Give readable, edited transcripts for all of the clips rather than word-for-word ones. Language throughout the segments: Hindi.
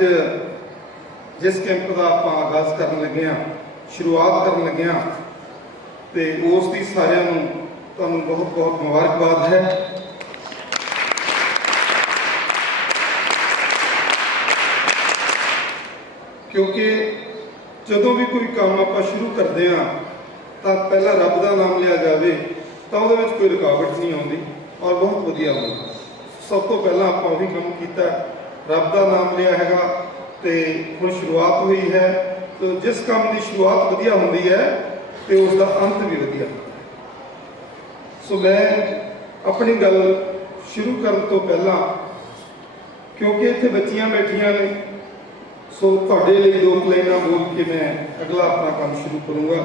अज जिस कैंप का आप आगाज़ कर लगे हाँ, शुरुआत कर लगे हाँ, तो उसकी सारिਆਂ ਨੂੰ ਤੁਹਾਨੂੰ बहुत बहुत मुबारकबाद है। क्योंकि जदों भी कोई काम आप शुरू करते हैं तो पहला रब का नाम लिया जाए तो वो कोई रुकावट नहीं आती और बहुत वधिया होगा। सब तो पहला आप वही काम किया, रब का नाम लिया है तो हुण शुरुआत हुई है। तो जिस काम की शुरुआत वधिया होती है तो उसका अंत भी वधिया। सो मैं अपनी गल शुरू करने तो पहला, क्योंकि इत्थे बच्चियां बैठियां ने, सो तुहाडे लई दो लाइनां बोल के मैं अगला अपना काम शुरू करूँगा।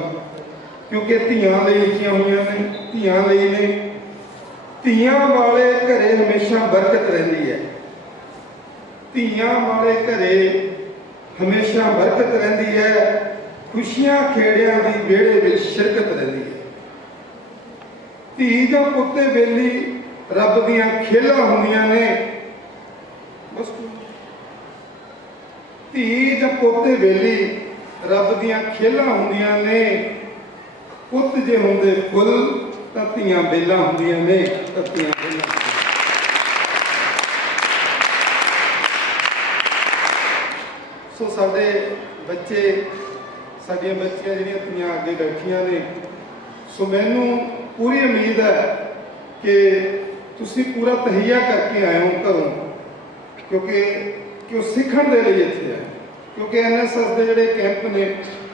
क्योंकि धीआं लई लिखियां हुई ने, धीआं लई ने, धीआं वाले घरे हमेशा बरकत रहिंदी है। धीआं वाले घरे हमेशा बरकत रहिंदी है, खुशियां खेड़ियां दी वेड़े विच शिरकत रहिंदी है। धी जां पुत्त वेली रब दीआं खेलां हुंदियां ने। बस धी जां पुत्त वेली रब दीआं खेलां हुंदियां ने। पुत्त जे हुंदे फुल तां धीआं बेलां हुंदियां ने, तां धीआं बेलां। सो साडे बच्चे, साडियां बच्चियां जिहड़ियां धीआं अगे बैठियां ने, सो मैनूं पूरी उम्मीद है कि तुसीं पूरा तहिया करके आए हो घरों, क्योंकि सीखण दे लई इत्थे है। क्योंकि NSS के जोड़े कैंप ने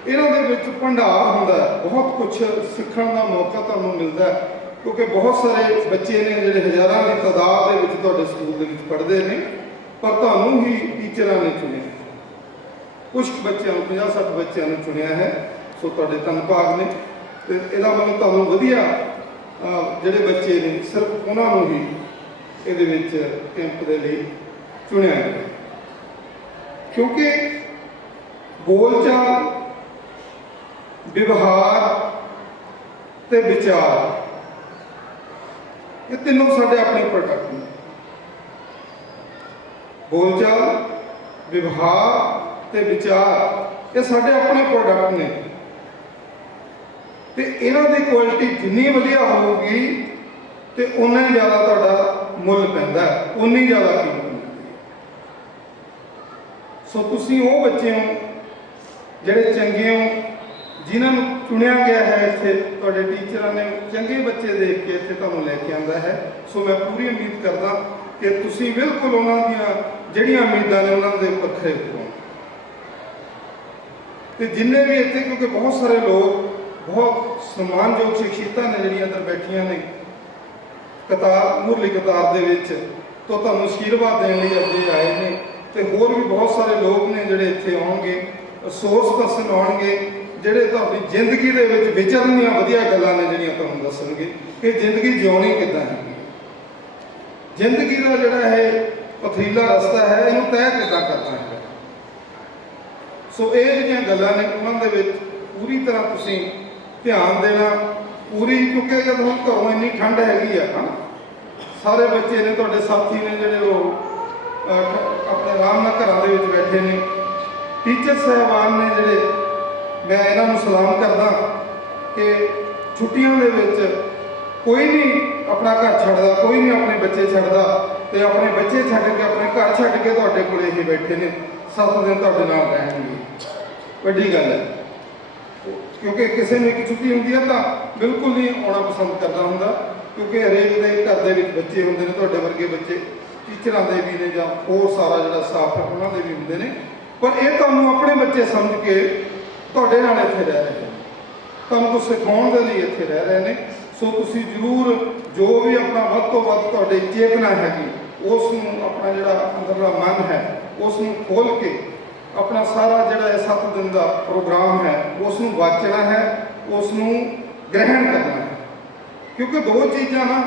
इन्हों के भंडार होंदा है, बहुत कुछ सीखण का मौका तुहानूं मिलता है। क्योंकि बहुत सारे बच्चे ने जोड़े हज़ारां की तादाद दे विच तुहाडे स्कूल दे विच पढ़दे ने, पर तुहानूं ही टीचरां ने चुनिया। कुछ बच्चों 50-60 बच्चों ने चुनिया है। सो तुहाडे धन्नवाद ने। तो इसदा मतलब तुहानूं वधिया जिहड़े बच्चे ने सिर्फ उन्होंने ही इहदे विच कैंप दे लई चुनिया गया। क्योंकि बोलचाल, व्यवहार ते विचार, ये तीनों साडे अपने प्रोडक्ट ने। बोलचाल, व्यवहार ते विचार ये साडे अपने प्रोडक्ट ने। तो इन्हां दी क्वालिटी जिन्नी वधिया होगी तो उन्ना ही ज़्यादा तुहाडा मुल पैंदा है, उन्नी ज़्यादा कीमत मिलदी है। सो तुसीं वो बच्चे हो जिहड़े चंगे हो, जिन्हां चुनिया गया है। इत्थे तुहाडे टीचरां ने चंगे बच्चे देख के इत्थे तुहानूं लैके आंदा है। सो मैं पूरी उम्मीद करदा कि तुसीं बिल्कुल उन्हां दीआं जिहड़ियां उम्मीदां ने उन्हां दे उपर खरे उतरो। तो जिन्ने भी इत्थे, क्योंकि बहुत सारे लोग बहुत सम्मानयोग शख्सियतां ने जिहड़ियां अंदर बैठियां ने कतार, मुरली कतार दे विच, तो तुहानूं आशीर्वाद देण लई अगे आए ने। तो होर भी बहुत सारे लोग ने जिहड़े इत्थे आउणगे, रिसोर्स पर्सन आउणगे, जिहड़े तुहाडी जिंदगी दे विच विचरण दीआं वधिया गल्लां ने जिहड़ियां तुहानूं दस्सणगे कि जिंदगी जिउणी किद्दां है, जिंदगी का जिहड़ा है पथरीला रस्ता है, इहनूं तय किद्दां करना है। सो ये जिहड़ियां गल्लां ने उन्हां दे विच पूरी तरह तुसीं ध्यान देना पूरी। क्योंकि जब हम घरों इन्नी ठंड हैगी है ना, सारे बच्चे ने तुहाडे साथी ने जिहड़े वो अपने आराम नाल घरां दे विच बैठे ने। टीचर साहबान ने जिहड़े, मैं इन्हां नूं सलाम करदा कि छुट्टियां दे विच कोई नहीं अपना घर छड्डदा, कोई नहीं अपने बच्चे छड्डदा, ते अपने बच्चे छड्ड के अपने घर छड्ड के तुहाडे कोले ही बैठे ने। 7 दिन तुहाडे नाल रहणगे, वड्डी गल है। क्योंकि किसी ने एक छुट्टी होंदी है तो बिल्कुल नहीं आना पसंद करता होंदा, क्योंकि हरेक के घर दे विच बच्चे होंदे ने, तुहाडे वर्गे बच्चे टीचरां दे भी ने जां होर सारा जिहड़ा स्टाफ है उन्हां दे भी होंदे ने। पर ये तुहानूं अपने बच्चे समझ के तुहाडे नाल इत्थे रह रहे हैं, तुहानूं कुछ सिखाउण दे लई इत्थे रह रहे हैं। सो तुसीं जरूर जो भी अपना वध तो वध तुहाडे चेतना हैगी उस नूं, अपना जिहड़ा अंदरला मन है उस नूं खोल के अपना सारा जिहड़ा 7 दिन का प्रोग्राम है उसनूं वाचना है, उसनूं ग्रहण करना है। क्योंकि दो चीज़ां ना,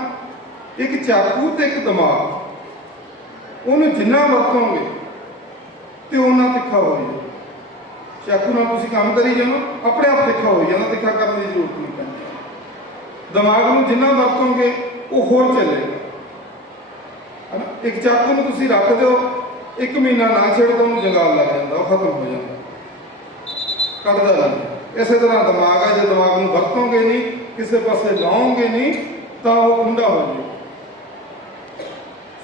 एक चाकू ते एक दिमाग, उन्हें जिन्ना वरतोंगे तो उन्ना तिखा हो जाए। चाकू नाल तुसीं काम करी जाओ, अपने आप तिखा हो जाना, तिखा करने की जरूरत नहीं पैंदी। दिमाग नूं जिन्ना वरतोंगे वो होर चलेगा, है ना। एक चाकू नूं तुसीं रख दो 1 ਮਹੀਨਾ ਨਾ ਛੇੜੋ ਤਾਂ ਉਹਨੂੰ ਜੰਗਾਲ ਲੱਗ ਜਾਂਦਾ, ਉਹ ਖਤਮ ਹੋ ਜਾਂਦਾ, ਕੱਢਦਾ ਨਹੀਂ। ਇਸੇ ਤਰ੍ਹਾਂ ਦਿਮਾਗ ਹੈ, ਜੇ ਦਿਮਾਗ ਨੂੰ ਵਰਤੋਗੇ ਨਹੀਂ, ਕਿਸੇ ਪਾਸੇ ਲਾਓਗੇ ਨਹੀਂ ਤਾਂ ਉਹ ਕੁੰਡਾ ਹੋ ਜਾਵੇ।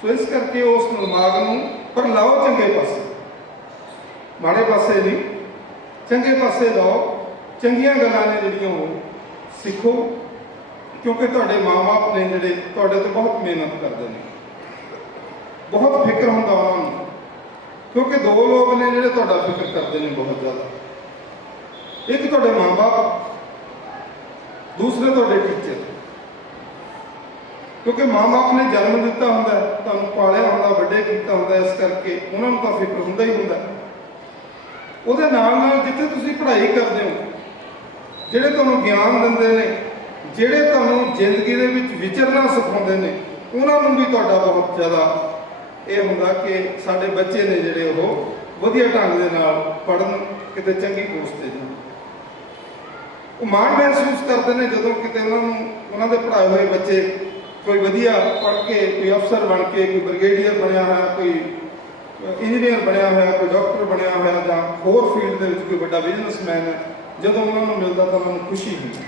ਸੋ ਇਸ ਕਰਕੇ ਉਸ ਦਿਮਾਗ ਨੂੰ ਪਰ ਲਾਓ ਚੰਗੇ ਪਾਸੇ, ਮਾੜੇ ਪਾਸੇ ਨਹੀਂ, ਚੰਗੇ ਪਾਸੇ ਲਾਓ। ਚੰਗੀਆਂ ਗੱਲਾਂ ਨੇ ਜਿਹੜੀਆਂ ਉਹ ਸਿੱਖੋ, ਕਿਉਂਕਿ ਤੁਹਾਡੇ ਮਾਂ-ਬਾਪ ਨੇ ਜਿਹੜੇ ਤੁਹਾਡੇ ਤੋਂ ਬਹੁਤ ਮਿਹਨਤ ਕਰਦੇ ਨੇ, ਬਹੁਤ ਫਿਕਰ ਹੁੰਦਾ ਉਹਨਾਂ ਨੂੰ, ਕਿਉਂਕਿ 2 ਲੋਕ ਨੇ ਜਿਹੜੇ ਤੁਹਾਡਾ ਫਿਕਰ ਕਰਦੇ ਨੇ ਬਹੁਤ ਜ਼ਿਆਦਾ। ਇੱਕ ਤੁਹਾਡੇ ਮਾਂ-ਬਾਪ, ਦੂਸਰੇ ਤੁਹਾਡੇ ਟੀਚਰ, ਕਿਉਂਕਿ ਮਾਂ-ਬਾਪ ਨੇ ਜਨਮ ਦਿੱਤਾ ਹੁੰਦਾ, ਤੁਹਾਨੂੰ ਪਾਲਿਆ ਹੁੰਦਾ, ਵੱਡੇ ਕੀਤਾ ਹੁੰਦਾ, ਇਸ ਕਰਕੇ ਉਹਨਾਂ ਨੂੰ ਤਾਂ ਫਿਕਰ ਹੁੰਦਾ ਹੀ ਹੁੰਦਾ। ਉਹਦੇ ਨਾਲ ਨਾਲ ਜਿੱਥੇ ਤੁਸੀਂ ਪੜ੍ਹਾਈ ਕਰਦੇ ਹੋ, ਜਿਹੜੇ ਤੁਹਾਨੂੰ ਗਿਆਨ ਦਿੰਦੇ ਨੇ, ਜਿਹੜੇ ਤੁਹਾਨੂੰ ਜ਼ਿੰਦਗੀ ਦੇ ਵਿੱਚ ਵਿਚਰਨਾ ਸਿਖਾਉਂਦੇ ਨੇ, ਉਹਨਾਂ ਨੂੰ ਵੀ ਤੁਹਾਡਾ ਬਹੁਤ ਜ਼ਿਆਦਾ ਇਹ ਹੁੰਦਾ ਕਿ ਸਾਡੇ ਬੱਚੇ ਨੇ ਜਿਹੜੇ ਉਹ ਵਧੀਆ ਢੰਗ ਦੇ ਨਾਲ ਪੜ੍ਹਨ, ਕਿਤੇ ਚੰਗੀ ਪੋਸਟ 'ਤੇ ਜਾਣ। ਉਹ ਮਾਣ ਮਹਿਸੂਸ ਕਰਦੇ ਨੇ ਜਦੋਂ ਕਿਤੇ ਉਹਨਾਂ ਦੇ ਪੜ੍ਹਾਏ ਹੋਏ ਬੱਚੇ ਕੋਈ ਵਧੀਆ ਪੜ੍ਹ ਕੇ ਕੋਈ ਅਫਸਰ ਬਣ ਕੇ, ਕੋਈ ਬ੍ਰਿਗੇਡੀਅਰ ਬਣਿਆ ਹੋਇਆ, ਕੋਈ ਇੰਜੀਨੀਅਰ ਬਣਿਆ ਹੋਇਆ, ਕੋਈ ਡਾਕਟਰ ਬਣਿਆ ਹੋਇਆ, ਜਾਂ ਹੋਰ ਫੀਲਡ ਦੇ ਵਿੱਚ ਕੋਈ ਵੱਡਾ ਬਿਜ਼ਨਸਮੈਨ ਹੈ, ਜਦੋਂ ਉਹਨਾਂ ਨੂੰ ਮਿਲਦਾ ਤਾਂ ਉਹਨਾਂ ਨੂੰ ਖੁਸ਼ੀ ਹੁੰਦੀ।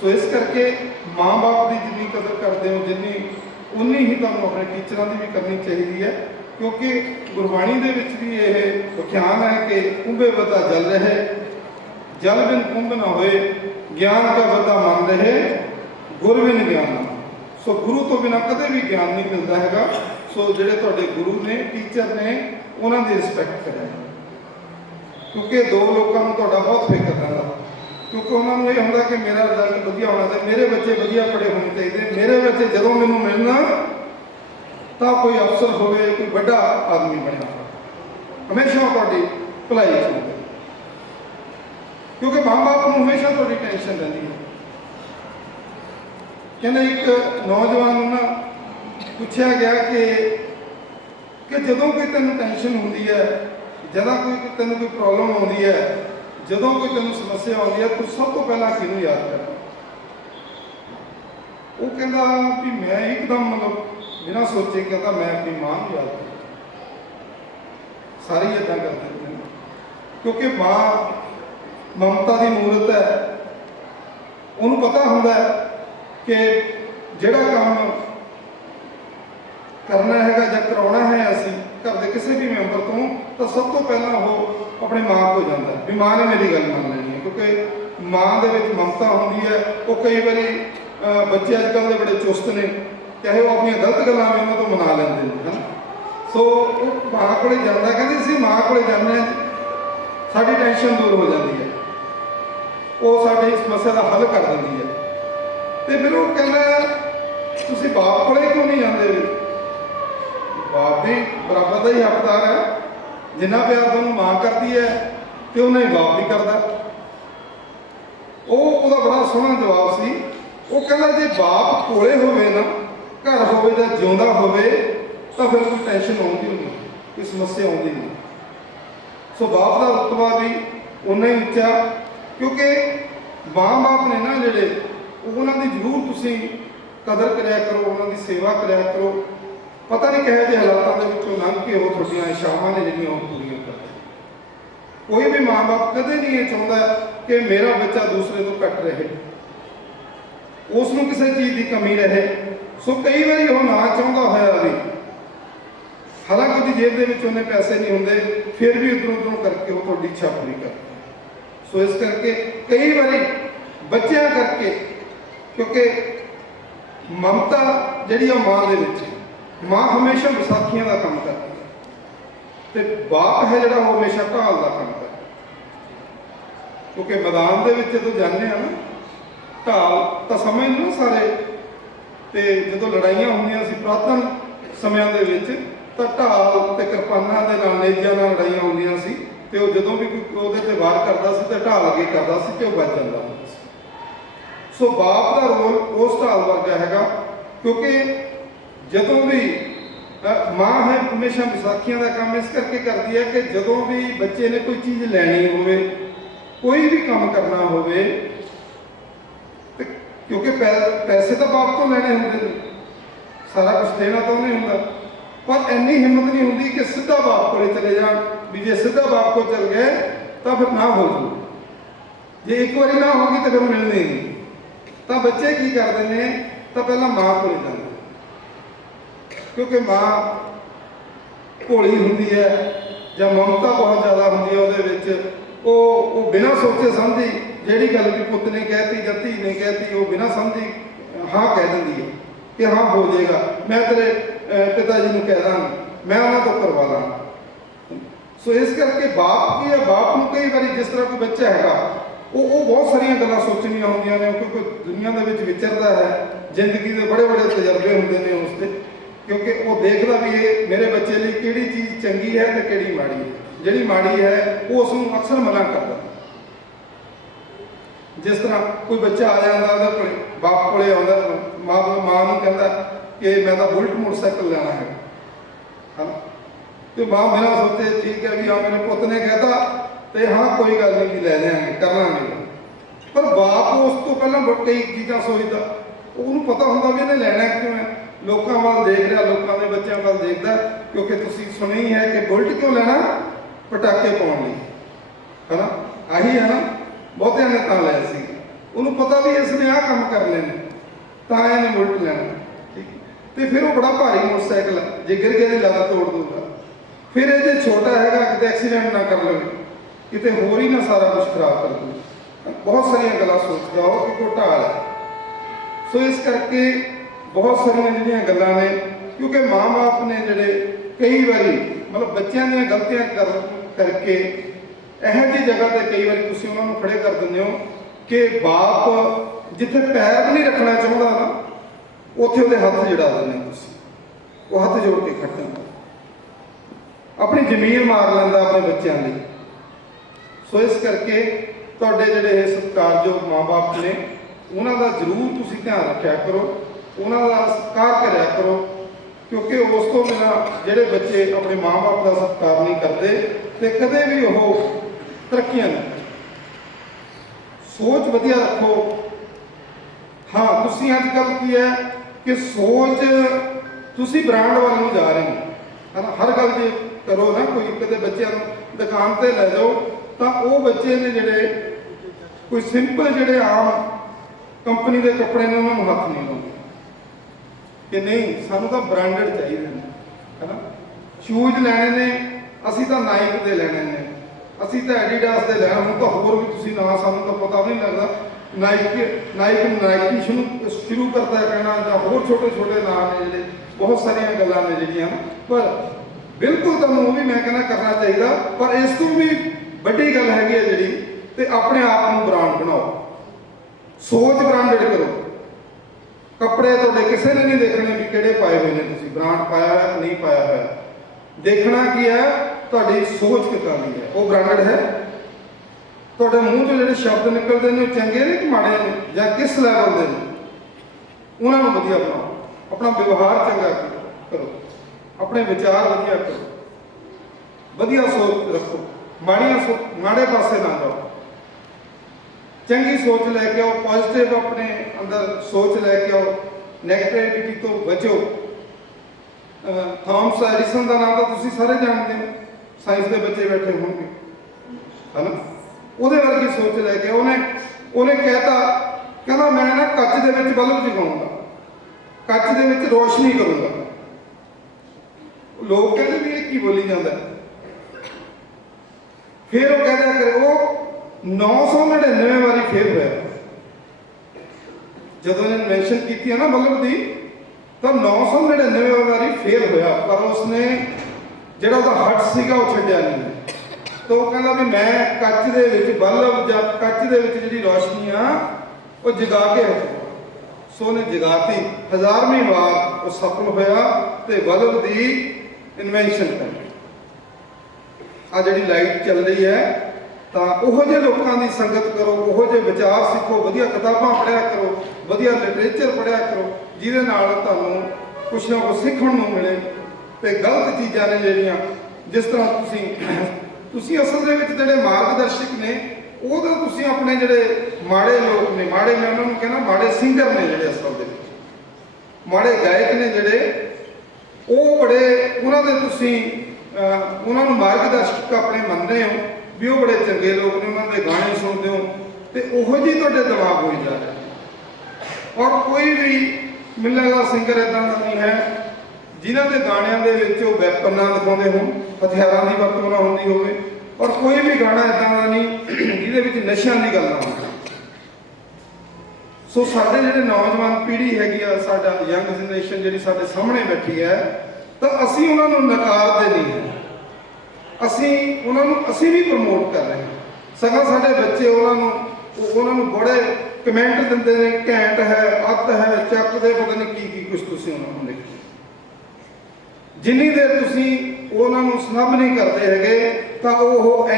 ਸੋ ਇਸ ਕਰਕੇ ਮਾਂ-ਬਾਪ ਦੀ ਜਿੰਨੀ ਕਦਰ ਕਰਦੇ ਹੋ, ਉਨੀ ਹੀ ਤੁਹਾਨੂੰ ਆਪਣੇ ਟੀਚਰਾਂ ਦੀ ਵੀ ਕਰਨੀ ਚਾਹੀਦੀ ਹੈ, ਕਿਉਂਕਿ ਗੁਰਬਾਣੀ ਦੇ ਵਿੱਚ ਵੀ ਇਹ ਵਿਖਿਆਨ ਹੈ ਕਿ ਕੁੰਭੇ ਬਤਾ ਜਲ ਰਹੇ, ਜਲ ਬਿਨ ਕੁੰਭ ਨਾ ਹੋਏ, ਗਿਆਨ ਕਾ ਬਤਾ ਮੰਨ ਰਹੇ, ਗੁਰ ਬਿਨ ਗਿਆਨ ਨਾ। ਸੋ ਗੁਰੂ ਤੋਂ ਬਿਨਾਂ ਕਦੇ ਵੀ ਗਿਆਨ ਨਹੀਂ ਮਿਲਦਾ ਹੈਗਾ। ਸੋ ਜਿਹੜੇ ਤੁਹਾਡੇ ਗੁਰੂ ਨੇ, ਟੀਚਰ ਨੇ, ਉਹਨਾਂ ਦੀ ਰਿਸਪੈਕਟ ਕਰਿਆ, ਕਿਉਂਕਿ 2 ਲੋਕਾਂ ਨੂੰ ਤੁਹਾਡਾ ਬਹੁਤ ਫਿਕਰ ਰਹਿੰਦਾ, ਕਿਉਂਕਿ ਉਹਨਾਂ ਨੂੰ ਇਹ ਹੁੰਦਾ ਕਿ ਮੇਰਾ ਰਿਜ਼ਲਟ ਵਧੀਆ ਹੋਣਾ ਚਾਹੀਦਾ, ਮੇਰੇ ਬੱਚੇ ਵਧੀਆ ਪੜ੍ਹੇ ਹੋਣੇ ਚਾਹੀਦੇ, ਮੇਰੇ ਬੱਚੇ ਜਦੋਂ ਮੈਨੂੰ ਮਿਲਣਾ ਤਾਂ ਕੋਈ ਅਫਸਰ ਹੋਵੇ, ਕੋਈ ਵੱਡਾ ਆਦਮੀ ਬਣਿਆ, ਹਮੇਸ਼ਾ ਤੁਹਾਡੀ ਭਲਾਈ ਚਾਹੁੰਦੇ, ਕਿਉਂਕਿ ਮਾਂ-ਬਾਪ ਨੂੰ ਹਮੇਸ਼ਾ ਤੁਹਾਡੀ ਟੈਨਸ਼ਨ ਰਹਿੰਦੀ ਹੈ। ਕਹਿੰਦੇ ਇੱਕ ਨੌਜਵਾਨ ਨੂੰ ਨਾ ਪੁੱਛਿਆ ਗਿਆ ਕਿ ਜਦੋਂ ਕੋਈ ਤੈਨੂੰ ਟੈਨਸ਼ਨ ਹੁੰਦੀ ਹੈ, ਜਦੋਂ ਤੈਨੂੰ ਕੋਈ ਪ੍ਰੋਬਲਮ ਆਉਂਦੀ ਹੈ, ਜਦੋਂ ਕੋਈ ਤੈਨੂੰ ਸਮੱਸਿਆ ਆਉਂਦੀ ਹੈ, ਤੂੰ ਸਭ ਤੋਂ ਪਹਿਲਾਂ ਕਿਹਨੂੰ ਯਾਦ ਕਰਦਾ? ਉਹ ਕਹਿੰਦਾ ਵੀ ਮੈਂ ਇੱਕਦਮ ਬਿਨਾਂ ਸੋਚੇ ਕਹਿੰਦਾ ਮੈਂ ਆਪਣੀ ਮਾਂ ਨੂੰ ਯਾਦ ਕਰਦਾ। ਸਾਰੇ ਇੱਦਾਂ ਕਰਦੇ ਨੇ, ਕਿਉਂਕਿ ਮਾਂ ਮਮਤਾ ਦੀ ਮੂਰਤ ਹੈ। ਉਹਨੂੰ ਪਤਾ ਹੁੰਦਾ ਕਿ ਜਿਹੜਾ ਕੰਮ ਕਰਨਾ ਹੈਗਾ ਜਾਂ ਕਰਾਉਣਾ ਹੈ ਅਸੀਂ ਘਰ ਦੇ ਕਿਸੇ ਵੀ ਮੈਂਬਰ ਤੋਂ, ਤਾਂ ਸਭ ਤੋਂ ਪਹਿਲਾਂ ਉਹ ਆਪਣੇ ਮਾਂ ਕੋਲ ਜਾਂਦਾ ਵੀ ਮਾਂ ਨੇ ਮੇਰੀ ਗੱਲ ਮੰਨ ਲੈਣੀ ਹੈ, ਕਿਉਂਕਿ ਮਾਂ ਦੇ ਵਿੱਚ ਮਮਤਾ ਹੁੰਦੀ ਹੈ। ਉਹ ਕਈ ਵਾਰੀ ਬੱਚੇ ਅੱਜ ਕੱਲ੍ਹ ਦੇ ਬੜੇ ਚੁਸਤ ਨੇ, ਚਾਹੇ ਉਹ ਆਪਣੀਆਂ ਗਲਤ ਗੱਲਾਂ ਵੀ ਉਹਨਾਂ ਤੋਂ ਮਨਾ ਲੈਂਦੇ ਨੇ, ਹੈ। ਸੋ ਉਹ ਮਾਂ ਕੋਲੇ ਜਾਂਦਾ, ਕਹਿੰਦੀ ਅਸੀਂ ਮਾਂ ਕੋਲੇ ਜਾਂਦੇ ਹਾਂ, ਸਾਡੀ ਟੈਨਸ਼ਨ ਦੂਰ ਹੋ ਜਾਂਦੀ ਹੈ, ਉਹ ਸਾਡੀ ਸਮੱਸਿਆ ਦਾ ਹੱਲ ਕਰ ਦਿੰਦੀ ਹੈ। ਤੇ ਫਿਰ ਉਹ ਕਹਿੰਦਾ ਤੁਸੀਂ ਬਾਪ ਕੋਲੇ ਕਿਉਂ ਨਹੀਂ ਜਾਂਦੇ? ਵੀ ਬਾਪ ਵੀ ਬਰਾਬਰ ਦਾ ਹੀ ਹੱਕਦਾਰ ਹੈ, ਜਿੰਨਾ ਪਿਆਰ ਤੁਹਾਨੂੰ ਮਾਂ ਕਰਦੀ ਹੈ ਤੇ ਉਹਨਾਂ ਹੀ ਬਾਪ ਵੀ ਕਰਦਾ। ਉਹਦਾ ਬੜਾ ਸੋਹਣਾ ਜਵਾਬ ਸੀ। ਉਹ ਕਹਿੰਦਾ ਜੇ ਬਾਪ ਕੋਲੇ ਹੋਵੇ ਨਾ, ਘਰ ਹੋਵੇ ਜਾਂ ਜਿਉਂਦਾ ਹੋਵੇ, ਤਾਂ ਫਿਰ ਕੋਈ ਟੈਨਸ਼ਨ ਆਉਂਦੀ ਨਹੀਂ, ਕੋਈ ਸਮੱਸਿਆ ਆਉਂਦੀ ਨਹੀਂ। ਸੋ ਬਾਪ ਦਾ ਰੁਤਬਾ ਵੀ ਉਨਾ ਹੀ ਉੱਚਾ, ਕਿਉਂਕਿ ਮਾਂ-ਬਾਪ ਨੇ ਨਾ ਜਿਹੜੇ, ਉਹਨਾਂ ਦੀ ਜ਼ਰੂਰ ਤੁਸੀਂ ਕਦਰ ਕਰਿਆ ਕਰੋ, ਉਹਨਾਂ ਦੀ ਸੇਵਾ ਕਰਿਆ ਕਰੋ। ਪਤਾ ਨਹੀਂ ਕਿਹੋ ਜਿਹੇ ਹਾਲਾਤਾਂ ਦੇ ਵਿੱਚੋਂ ਲੰਘ ਕੇ ਉਹ ਤੁਹਾਡੀਆਂ ਇਛਾਵਾਂ ਨੇ ਜਿਹੜੀਆਂ ਉਹ ਪੂਰੀਆਂ ਕਰਦੇ। ਕੋਈ ਵੀ ਮਾਂ-ਬਾਪ ਕਦੇ ਨਹੀਂ ਇਹ ਚਾਹੁੰਦਾ ਕਿ ਮੇਰਾ ਬੱਚਾ ਦੂਸਰੇ ਤੋਂ ਘੱਟ ਰਹੇ, ਉਸ ਨੂੰ ਕਿਸੇ ਚੀਜ਼ ਦੀ ਕਮੀ ਰਹੇ। ਸੋ ਕਈ ਵਾਰੀ ਉਹ ਨਾ ਚਾਹੁੰਦਾ ਹੋਇਆ ਵੀ, ਹਾਲਾਂਕਿ ਉਹਦੀ ਜੇਬ ਦੇ ਵਿੱਚ ਉਹਨੇ ਪੈਸੇ ਨਹੀਂ ਹੁੰਦੇ, ਫਿਰ ਵੀ ਉੱਧਰੋਂ ਉੱਧਰੋਂ ਕਰਕੇ ਉਹ ਤੁਹਾਡੀ ਇੱਛਾ ਪੂਰੀ ਕਰਦਾ। ਸੋ ਇਸ ਕਰਕੇ ਕਈ ਵਾਰੀ ਬੱਚਿਆਂ ਕਰਕੇ, ਕਿਉਂਕਿ ਮਮਤਾ ਜਿਹੜੀ ਉਹ ਮਾਂ ਦੇ ਵਿੱਚ, ਮਾਂ ਹਮੇਸ਼ਾ ਵਿਸਾਖੀਆਂ ਦਾ ਕੰਮ ਕਰਦੀ ਹੈ, ਤੇ ਬਾਪ ਹੈ ਜਿਹੜਾ ਉਹ ਹਮੇਸ਼ਾ ਢਾਲ ਦਾ ਕੰਮ ਕਰਦਾ। ਕਿਉਂਕਿ ਮੈਦਾਨ ਦੇ ਵਿੱਚ ਜਦੋਂ ਜਾਂਦੇ ਆ ਨਾ, ਢਾਲ ਤਾਂ ਸਮਝ ਨਾ ਸਾਰੇ, ਤੇ ਜਦੋਂ ਲੜਾਈਆਂ ਹੁੰਦੀਆਂ ਸੀ ਪੁਰਾਤਨ ਸਮਿਆਂ ਦੇ ਵਿੱਚ, ਤਾਂ ਢਾਲ ਤੇ ਕਿਰਪਾਨਾਂ ਦੇ ਨਾਲ, ਨੇਜ਼ਾਂ ਨਾਲ ਲੜਾਈਆਂ ਹੁੰਦੀਆਂ ਸੀ, ਤੇ ਉਹ ਜਦੋਂ ਵੀ ਕੋਈ ਉਹਦੇ ਤੇ ਵਾਰ ਕਰਦਾ ਸੀ ਤਾਂ ਢਾਲ ਅੱਗੇ ਕਰਦਾ ਸੀ ਤੇ ਉਹ ਬਚ ਜਾਂਦਾ ਹੁੰਦਾ ਸੀ। ਸੋ ਬਾਪ ਦਾ ਰੋਲ ਉਸ ਢਾਲ ਵਰਗਾ ਹੈਗਾ, ਕਿਉਂਕਿ ਜਦੋਂ ਵੀ ਮਾਂ ਹੈ ਹਮੇਸ਼ਾ ਵਿਸਾਖੀਆਂ ਦਾ ਕੰਮ ਇਸ ਕਰਕੇ ਕਰਦੀ ਹੈ ਕਿ ਜਦੋਂ ਵੀ ਬੱਚੇ ਨੇ ਕੋਈ ਚੀਜ਼ ਲੈਣੀ ਹੋਵੇ, ਕੋਈ ਵੀ ਕੰਮ ਕਰਨਾ ਹੋਵੇ, ਤੇ ਕਿਉਂਕਿ ਪੈਸੇ ਤਾਂ ਬਾਪ ਤੋਂ ਲੈਣੇ ਹੁੰਦੇ ਨੇ, ਸਾਰਾ ਕੁਝ ਦੇਣਾ ਤਾਂ ਉਹਨੇ ਹੁੰਦਾ, पर इन्नी हिम्मत नहीं होती कि सीधा बाप को चले जान, भी जे सीधा बाप को चल गए तो फिर ना हो जू, जे एक बार ना होगी तो फिर मिलनी नहीं। तो बच्चे की करते हैं, तो पहला माँ को जाते, क्योंकि माँ भोली होंगी है या ममता बहुत ज़्यादा होंगी है, वो बिना सोचे समझी जिहड़ी गल भी पुत ने कहती या धी ने कहती, वो बिना समझी हाँ कह देंगी है कि हाँ हो जाएगा, मैं तेरे पिता जी को कह दांगी, मैं उन्होंने तो करवा लाँगा। सो इस करके बाप की है, बाप को कई बार जिस तरह कोई बच्चा है वो बहुत सारिया गल्लां सोचनिया होंदियां ने, क्योंकि दुनिया दे विच विचरदा है, जिंदगी के बड़े बड़े तजर्बे होंदे ने उसके, क्योंकि वो देखदा भी ये मेरे बच्चे लिए किहड़ी चीज़ चंगी है तो किहड़ी माड़ी है। जिहड़ी माड़ी है वो उसनूं अक्सर मना करदा। जिस तरह कोई बच्चा आ जाता उहदे बाप कोले आउंदा, माँ नूं कहंदा कि मैं तो बुलट मोटरसाइकिल लेना है ना, तो माँ बिना सोचे ठीक है भी हाँ मेरे पुत ने कहता तो हाँ कोई गल नहीं भी ले देंगे कर लाँगे, पर बाप उस तो पहला कई चीज़ां सोचता, उन्होंने पता होंदा भी इन्हें लेना क्यों है, लोगों वाल देख रहा, लोगों के बच्चों वाल देखता, क्योंकि तुसीं सुनी ही है कि बुलट क्यों लेना, पटाके पाउण लई, है ना, आही है ना, बहुतियां ने तां लिया सी, उन्होंने पता भी इसने आह काम कर लेने तां इहने बुलट लेना, ठीक तो फिर वो बड़ा भारी मोटरसाइकिल है, जे गिर गया लत्त तोड़ दूगा, फिर ये छोटा है कि एक्सीडेंट ना कर लवे, किते होर ही ना सारा कुछ खराब कर दे, बहुत सारिया गल्लां सोचदा हो कि कोई ढाल है। सो इस करके बहुत सारिया जिहड़ियां गल्लां ने, क्योंकि माँ बाप ने जिहड़े कई बारी मतलब बच्चों दी गलतियां करके ਇਹੋ ਜਿਹੀ जगह पर कई बार तुसीं उन्हां नूं खड़े कर दिंदे हो कि बाप जिथे पैर भी नहीं रखना चाहुंदा ना उत्थे उहदे हत्थ जड़ा दिंदे तुसीं, वो हत्थ जोड़ के खड़दा, अपनी जमीन मार लैंदा अपने बच्चों लिए। सो इस करके तुहाडे जिहड़े सत्कारयोग माँ बाप ने उन्हां दा जरूर तुसीं ध्यान रखिया करो, उन्हां दा सत्कार करिया करो, क्योंकि उस तो बिना जिहड़े बच्चे अपने माँ बाप का सत्कार नहीं करते तो कदे भी वो तरक्कियां नहीं। सोच वधिया रखो। हाँ तुसीं अजकल की है कि सोच तुसीं ब्रांड वाल नूं जा रहे हो, है ना, हर गल जे करो ना, कोई कदे बच्चों दुकान पर लै जाओ तो वो बच्चे ने जिहड़े कोई सिंपल जिहड़े आम कंपनी के कपड़े ने उन्होंने हथ नहीं लाते कि नहीं सानू तो ब्रांडेड चाहिए है ना, शूज लैने ने असी तो नाइक के लैने ने, असी तो एडिडास के लैना, हूँ तो होर भी तुसीं ना सानू तो पता भी नहीं लगता, नाइकी शुरू करता है कहना, या होर छोटे छोटे नाम ने जिहड़े बहुत सारिया गल्लां ने जिहड़ियां, पर बिल्कुल तुहानूं वो भी मैं कहना करना चाहिए, पर इस तो भी वड्डी गल हैगी है जिहड़ी, ते अपने आप नूं ब्रांड बनाओ, सोच ब्रांडेड करो, कपड़े तुहाडे किसी ने नहीं देखने भी किहड़े पाए हुए ने, तुसीं ब्रांड पाया है नहीं पाया है, देखना की है तुहाडी सोच किदां दी है, वो ब्रांडेड है, तुहाडे मूँह चों जिहड़े शब्द निकलदे ने चंगे ने कि माड़े ने जां किस लैवल दे ने, उन्हां नूं वधिया बनाओ, अपना व्यवहार चंगा करो, अपने विचार वधिया करो, वधिया सोच रखो, माड़े पासे ना जाओ, चंगी सोच लैके आओ, पॉजिटिव अपने अंदर सोच लैके आओ, नैगेटिविटी तो बचो। थॉमस एडिसन का नाम तो तुसीं सारे जानते हो, साइंस के बच्चे बैठे होंगे, है ना, वो वर्गी सोच लैके उन्हें कहता मैं ना कच दे विच बल्ब जगाऊंगा, कच दे विच रोशनी करूँगा, लोग कहते भी ये की बोली जाता है, फिर वो कहता करे वो 999 वारी फेल होया, जदों इन्हें इन्वेंशन की है ना बल्ब की, तो 999 वारी फेल होया, पर उसने जिहड़ा उसका हट सीगा वो छड्डिया नहीं, तो वो कहता भी मैं कच दे विच बल्ब या कच दे विच जिहड़ी रोशनी आ वो जगा के हटाऊंगा। सो उन्हें जगाती, 1000वीं वार वो सफल होया ते बल्ब की इन्वेंशन कर, आ जिहड़ी लाइट चल रही है, तो उहो जे लोगों की संगत करो, उहो जे विचार सीखो, वधिया किताबां पढ़िया करो, वधिया लिटरेचर पढ़िया करो, जिहदे नाल तुहानूं कुछ ना कुछ सीखण नूं मिले, ते गलत चीज़ां ने जिहड़ियां जिस तरह तुसीं असल दे विच जिहड़े मार्गदर्शक ने वो तो तुसीं अपने जिहड़े माड़े लोग ने, माड़े मैं उन्होंने कहना माड़े सिंगर ने जिहड़े असल दे विच माड़े गायक ने जिहड़े ਉਹ ਬੜੇ ਉਹਨਾਂ ਦੇ ਤੁਸੀਂ ਉਹਨਾਂ ਨੂੰ ਮਾਰਗਦਰਸ਼ਕ ਆਪਣੇ ਮੰਨਦੇ ਹੋ ਵੀ ਉਹ ਬੜੇ ਚੰਗੇ ਲੋਕ ਨੇ, ਉਹਨਾਂ ਦੇ ਗਾਣੇ ਸੁਣਦੇ ਹੋ ਤੇ ਉਹੋ ਜਿਹੀ ਤੁਹਾਡੇ ਦਿਮਾਗ ਹੋਈ ਜਾ ਰਿਹਾ। ਔਰ ਕੋਈ ਵੀ ਮੈਨੂੰ ਲੱਗਦਾ ਸਿੰਗਰ ਇੱਦਾਂ ਦਾ ਨਹੀਂ ਹੈ ਜਿਨ੍ਹਾਂ ਦੇ ਗਾਣਿਆਂ ਦੇ ਵਿੱਚ ਉਹ ਵੈਪਨ ਨਾ ਦਿਖਾਉਂਦੇ ਹੋਣ, ਹਥਿਆਰਾਂ ਦੀ ਵਰਤੋਂ ਨਾ ਹੁੰਦੀ ਹੋਵੇ, ਔਰ ਕੋਈ ਵੀ ਗਾਣਾ ਇੱਦਾਂ ਦਾ ਨਹੀਂ ਜਿਹਦੇ ਵਿੱਚ ਨਸ਼ਿਆਂ ਦੀ ਗੱਲ ਨਾ ਹੋਵੇ। ਸੋ ਸਾਡੇ ਜਿਹੜੇ ਨੌਜਵਾਨ ਪੀੜ੍ਹੀ ਹੈਗੀ ਆ, ਸਾਡਾ ਯੰਗ ਜਨਰੇਸ਼ਨ ਜਿਹੜੀ ਸਾਡੇ ਸਾਹਮਣੇ ਬੈਠੀ ਹੈ, ਤਾਂ ਅਸੀਂ ਉਹਨਾਂ ਨੂੰ ਨਕਾਰਦੇ ਨਹੀਂ ਹੈ, ਅਸੀਂ ਵੀ ਪ੍ਰਮੋਟ ਕਰ ਰਹੇ ਹਾਂ। ਸਗੋਂ ਸਾਡੇ ਬੱਚੇ ਉਹਨਾਂ ਨੂੰ ਬੜੇ ਕਮੈਂਟ ਦਿੰਦੇ ਨੇ, ਘੈਂਟ ਹੈ, ਅੱਤ ਹੈ, ਚੱਕ ਦੇ, ਪਤਾ ਨਹੀਂ ਕੀ ਕੁਛ ਤੁਸੀਂ ਉਹਨਾਂ ਨੂੰ ਲਿਖਿਆ। ਜਿੰਨੀ ਦੇਰ ਤੁਸੀਂ ਉਹਨਾਂ ਨੂੰ ਸਨੱਬ ਨਹੀਂ ਕਰਦੇ ਹੈਗੇ ਤਾਂ ਉਹ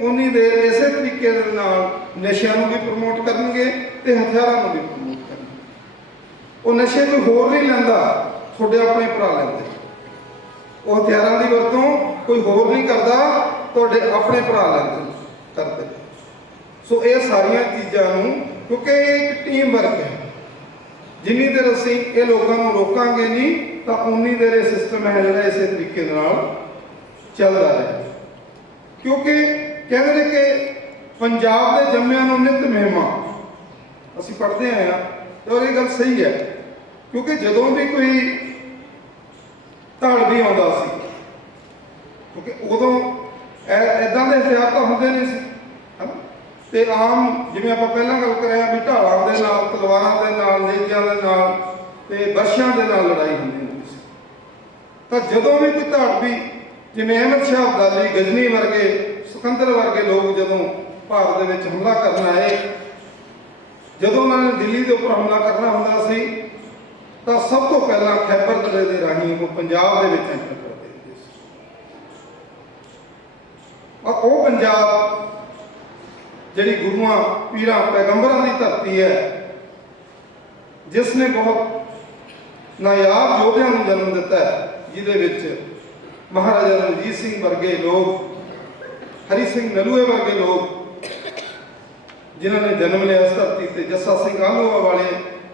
ਉਨੀ ਦੇਰ ਇਸੇ ਤਰੀਕੇ ਦੇ ਨਾਲ ਨਸ਼ਿਆਂ ਨੂੰ ਵੀ ਪ੍ਰਮੋਟ ਕਰਨਗੇ ਤੇ ਹਥਿਆਰਾਂ ਨੂੰ ਵੀ ਪ੍ਰਮੋਟ ਕਰਨਗੇ। ਉਹ ਨਸ਼ੇ ਕੋਈ ਹੋਰ ਨਹੀਂ ਲੈਂਦਾ, ਤੁਹਾਡੇ ਆਪਣੇ ਭਰਾ ਲੈਂਦੇ। ਉਹ ਹਥਿਆਰਾਂ ਦੀ ਵਰਤੋਂ ਕੋਈ ਹੋਰ ਨਹੀਂ ਕਰਦਾ, ਤੁਹਾਡੇ ਆਪਣੇ ਭਰਾ ਲੈਂਦੇ ਕਰਦੇ। ਸੋ ਇਹ ਸਾਰੀਆਂ ਚੀਜ਼ਾਂ ਨੂੰ, ਕਿਉਂਕਿ ਇਹ ਇੱਕ ਟੀਮ ਵਰਕ ਹੈ, ਜਿੰਨੀ ਦੇਰ ਅਸੀਂ ਇਹ ਲੋਕਾਂ ਨੂੰ ਰੋਕਾਂਗੇ ਨਹੀਂ ਤਾਂ ਉਨੀ ਦੇਰ ਇਹ ਸਿਸਟਮ ਹੈ ਜਿਹੜਾ ਇਸੇ ਤਰੀਕੇ ਨਾਲ ਚੱਲਦਾ ਰਹੇ। ਕਿਉਂਕਿ ਕਹਿੰਦੇ ਨੇ ਕਿ ਪੰਜਾਬ ਦੇ ਜੰਮਿਆਂ ਨੂੰ ਨਿਤ ਮਹਿਮਾ, ਅਸੀਂ ਪੜ੍ਹਦੇ ਆਏ ਹਾਂ ਔਰ ਇਹ ਗੱਲ ਸਹੀ ਹੈ। ਕਿਉਂਕਿ ਜਦੋਂ ਵੀ ਕੋਈ ਧੜ ਵੀ ਆਉਂਦਾ ਸੀ, ਕਿਉਂਕਿ ਉਦੋਂ ਇੱਦਾਂ ਦੇ ਹਥਿਆਰ ਤਾਂ ਹੁੰਦੇ ਨਹੀਂ ਸੀ, ਤੇ ਆਮ ਜਿਵੇਂ ਆਪਾਂ ਪਹਿਲਾਂ ਗੱਲ ਕਰਿਆ ਵੀ ਢਾਲਾਂ ਦੇ ਨਾਲ, ਤਲਵਾਰਾਂ ਦੇ ਨਾਲ, ਨੇਜਿਆਂ ਦੇ ਨਾਲ ਤੇ ਬਰਸ਼ਿਆਂ ਦੇ ਨਾਲ ਲੜਾਈ ਹੁੰਦੀ ਸੀ। ਤਾਂ ਜਦੋਂ ਵੀ ਕੋਈ ਧੜ ਵੀ, ਜਿਵੇਂ ਅਹਿਮਦ ਸ਼ਾਹ ਅਬਦਾਲੀ, ਗਜ਼ਨੀ ਵਰਗੇ, ਸਿਕੰਦਰ ਵਰਗੇ ਲੋਕ ਜਦੋਂ ਭਾਰਤ ਦੇ ਵਿੱਚ ਹਮਲਾ ਕਰਨ ਆਏ, ਜਦੋਂ ਉਹਨਾਂ ਨੇ ਦਿੱਲੀ ਦੇ ਉੱਪਰ ਹਮਲਾ ਕਰਨਾ ਹੁੰਦਾ ਸੀ ਤਾਂ ਸਭ ਤੋਂ ਪਹਿਲਾਂ ਖੈਬਰ ਦਰੇ ਦੇ ਰਾਹੀਂ ਉਹ ਪੰਜਾਬ ਦੇ ਵਿੱਚ ਐਂਟਰ ਕਰਦੇ ਹੁੰਦੇ ਸੀ। ਔਰ ਉਹ ਪੰਜਾਬ ਜਿਹੜੀ ਗੁਰੂਆਂ, ਪੀਰਾਂ, ਪੈਗੰਬਰਾਂ ਦੀ ਧਰਤੀ ਹੈ, ਜਿਸ ਨੇ ਬਹੁਤ ਨਾਯਾਬ ਯੋਧਿਆਂ ਨੂੰ ਜਨਮ ਦਿੱਤਾ ਹੈ, ਜਿਹਦੇ ਵਿੱਚ ਮਹਾਰਾਜਾ ਰਣਜੀਤ ਸਿੰਘ ਵਰਗੇ ਲੋਕ, ਹਰੀ ਸਿੰਘ ਨਲੂਏ ਵਰਗੇ ਲੋਕ ਜਿਨ੍ਹਾਂ ਨੇ ਜਨਮ ਲਿਆ ਇਸ ਧਰਤੀ ਤੇ, ਜੱਸਾ ਸਿੰਘ ਆਹਲੂਆ ਵਾਲੇ,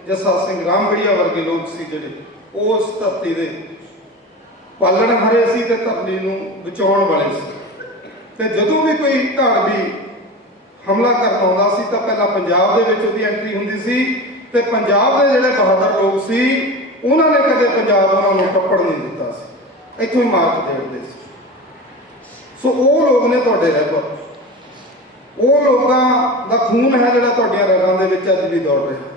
ਜੱਸਾ ਸਿੰਘ ਰਾਮਗੜੀਆ ਵਰਗੇ ਲੋਕ ਸੀ ਜਿਹੜੇ ਉਸ ਧਰਤੀ ਦੇ ਪਾਲਣਹਾਰੇ ਸੀ ਤੇ ਧਰਤੀ ਨੂੰ ਬਚਾਉਣ ਵਾਲੇ ਸੀ। ਤੇ ਜਦੋਂ ਵੀ ਕੋਈ ਧੜ ਵੀ ਹਮਲਾ ਕਰਨ ਆਉਂਦਾ ਸੀ ਤਾਂ ਪਹਿਲਾਂ ਪੰਜਾਬ ਦੇ ਵਿੱਚ ਉਹਦੀ ਐਂਟਰੀ ਹੁੰਦੀ ਸੀ ਤੇ ਪੰਜਾਬ ਦੇ ਜਿਹੜੇ ਬਹਾਦਰ ਲੋਕ ਸੀ ਉਹਨਾਂ ਨੇ ਕਦੇ ਪੰਜਾਬ ਉਹਨਾਂ ਨੂੰ ਟੱਪੜ ਨਹੀਂ ਦਿੱਤਾ ਸੀ, ਇੱਥੋਂ ਹੀ ਮਾਰ ਕੇ ਦੇੜਦੇ ਸੀ। ਸੋ ਉਹ ਲੋਕ ਨੇ ਤੁਹਾਡੇ ਰਹਿਬਰ, ਉਹ ਲੋਕਾਂ ਦਾ ਖੂਨ ਹੈ ਜਿਹੜਾ ਤੁਹਾਡੀਆਂ ਰਗਾਂ ਦੇ ਵਿੱਚ ਅੱਜ ਵੀ ਦੌੜ ਰਿਹਾ।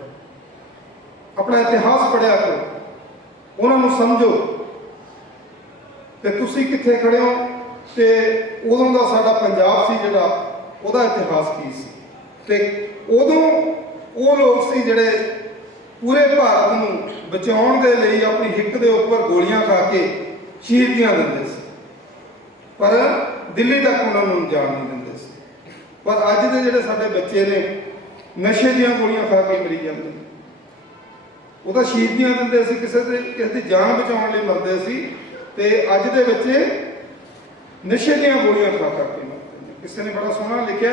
ਆਪਣਾ ਇਤਿਹਾਸ ਪੜ੍ਹਿਆ ਕਰੋ, ਉਹਨਾਂ ਨੂੰ ਸਮਝੋ ਤੇ ਤੁਸੀਂ ਕਿੱਥੇ ਖੜੇ ਹੋ ਤੇ ਉਦੋਂ ਦਾ ਸਾਡਾ ਪੰਜਾਬ ਸੀ ਜਿਹੜਾ, ਉਹਦਾ ਇਤਿਹਾਸ ਕੀ ਸੀ। ਤੇ ਉਦੋਂ ਉਹ ਲੋਕ ਸੀ ਜਿਹੜੇ ਪੂਰੇ ਭਾਰਤ ਨੂੰ ਬਚਾਉਣ ਦੇ ਲਈ ਆਪਣੀ ਹਿੱਕ ਦੇ ਉੱਪਰ ਗੋਲੀਆਂ ਖਾ ਕੇ ਸ਼ਹੀਦੀਆਂ ਦਿੰਦੇ ਸੀ, ਪਰ ਦਿੱਲੀ ਤੱਕ ਉਹਨਾਂ ਨੂੰ ਜਾਣ ਨਹੀਂ ਦਿੰਦੇ ਸੀ। ਪਰ ਅੱਜ ਦੇ ਜਿਹੜੇ ਸਾਡੇ ਬੱਚੇ ਨੇ ਨਸ਼ੇ ਦੀਆਂ ਗੋਲੀਆਂ ਖਾ ਕੇ ਮਰੀ ਜਾਂਦੇ, ਉਹਦਾ ਸ਼ਹੀਦੀਆਂ ਦਿੰਦੇ ਸੀ, ਕਿਸੇ ਦੀ ਜਾਨ ਬਚਾਉਣ ਲਈ ਮਰਦੇ ਸੀ, ਤੇ ਅੱਜ ਦੇ ਬੱਚੇ ਨਸ਼ੇ ਦੀਆਂ ਗੋਲੀਆਂ ਖਾ ਕੇ ਮਰਦੇ ਨੇ। ਕਿਸੇ ਨੇ ਬੜਾ ਸੋਹਣਾ ਲਿਖਿਆ,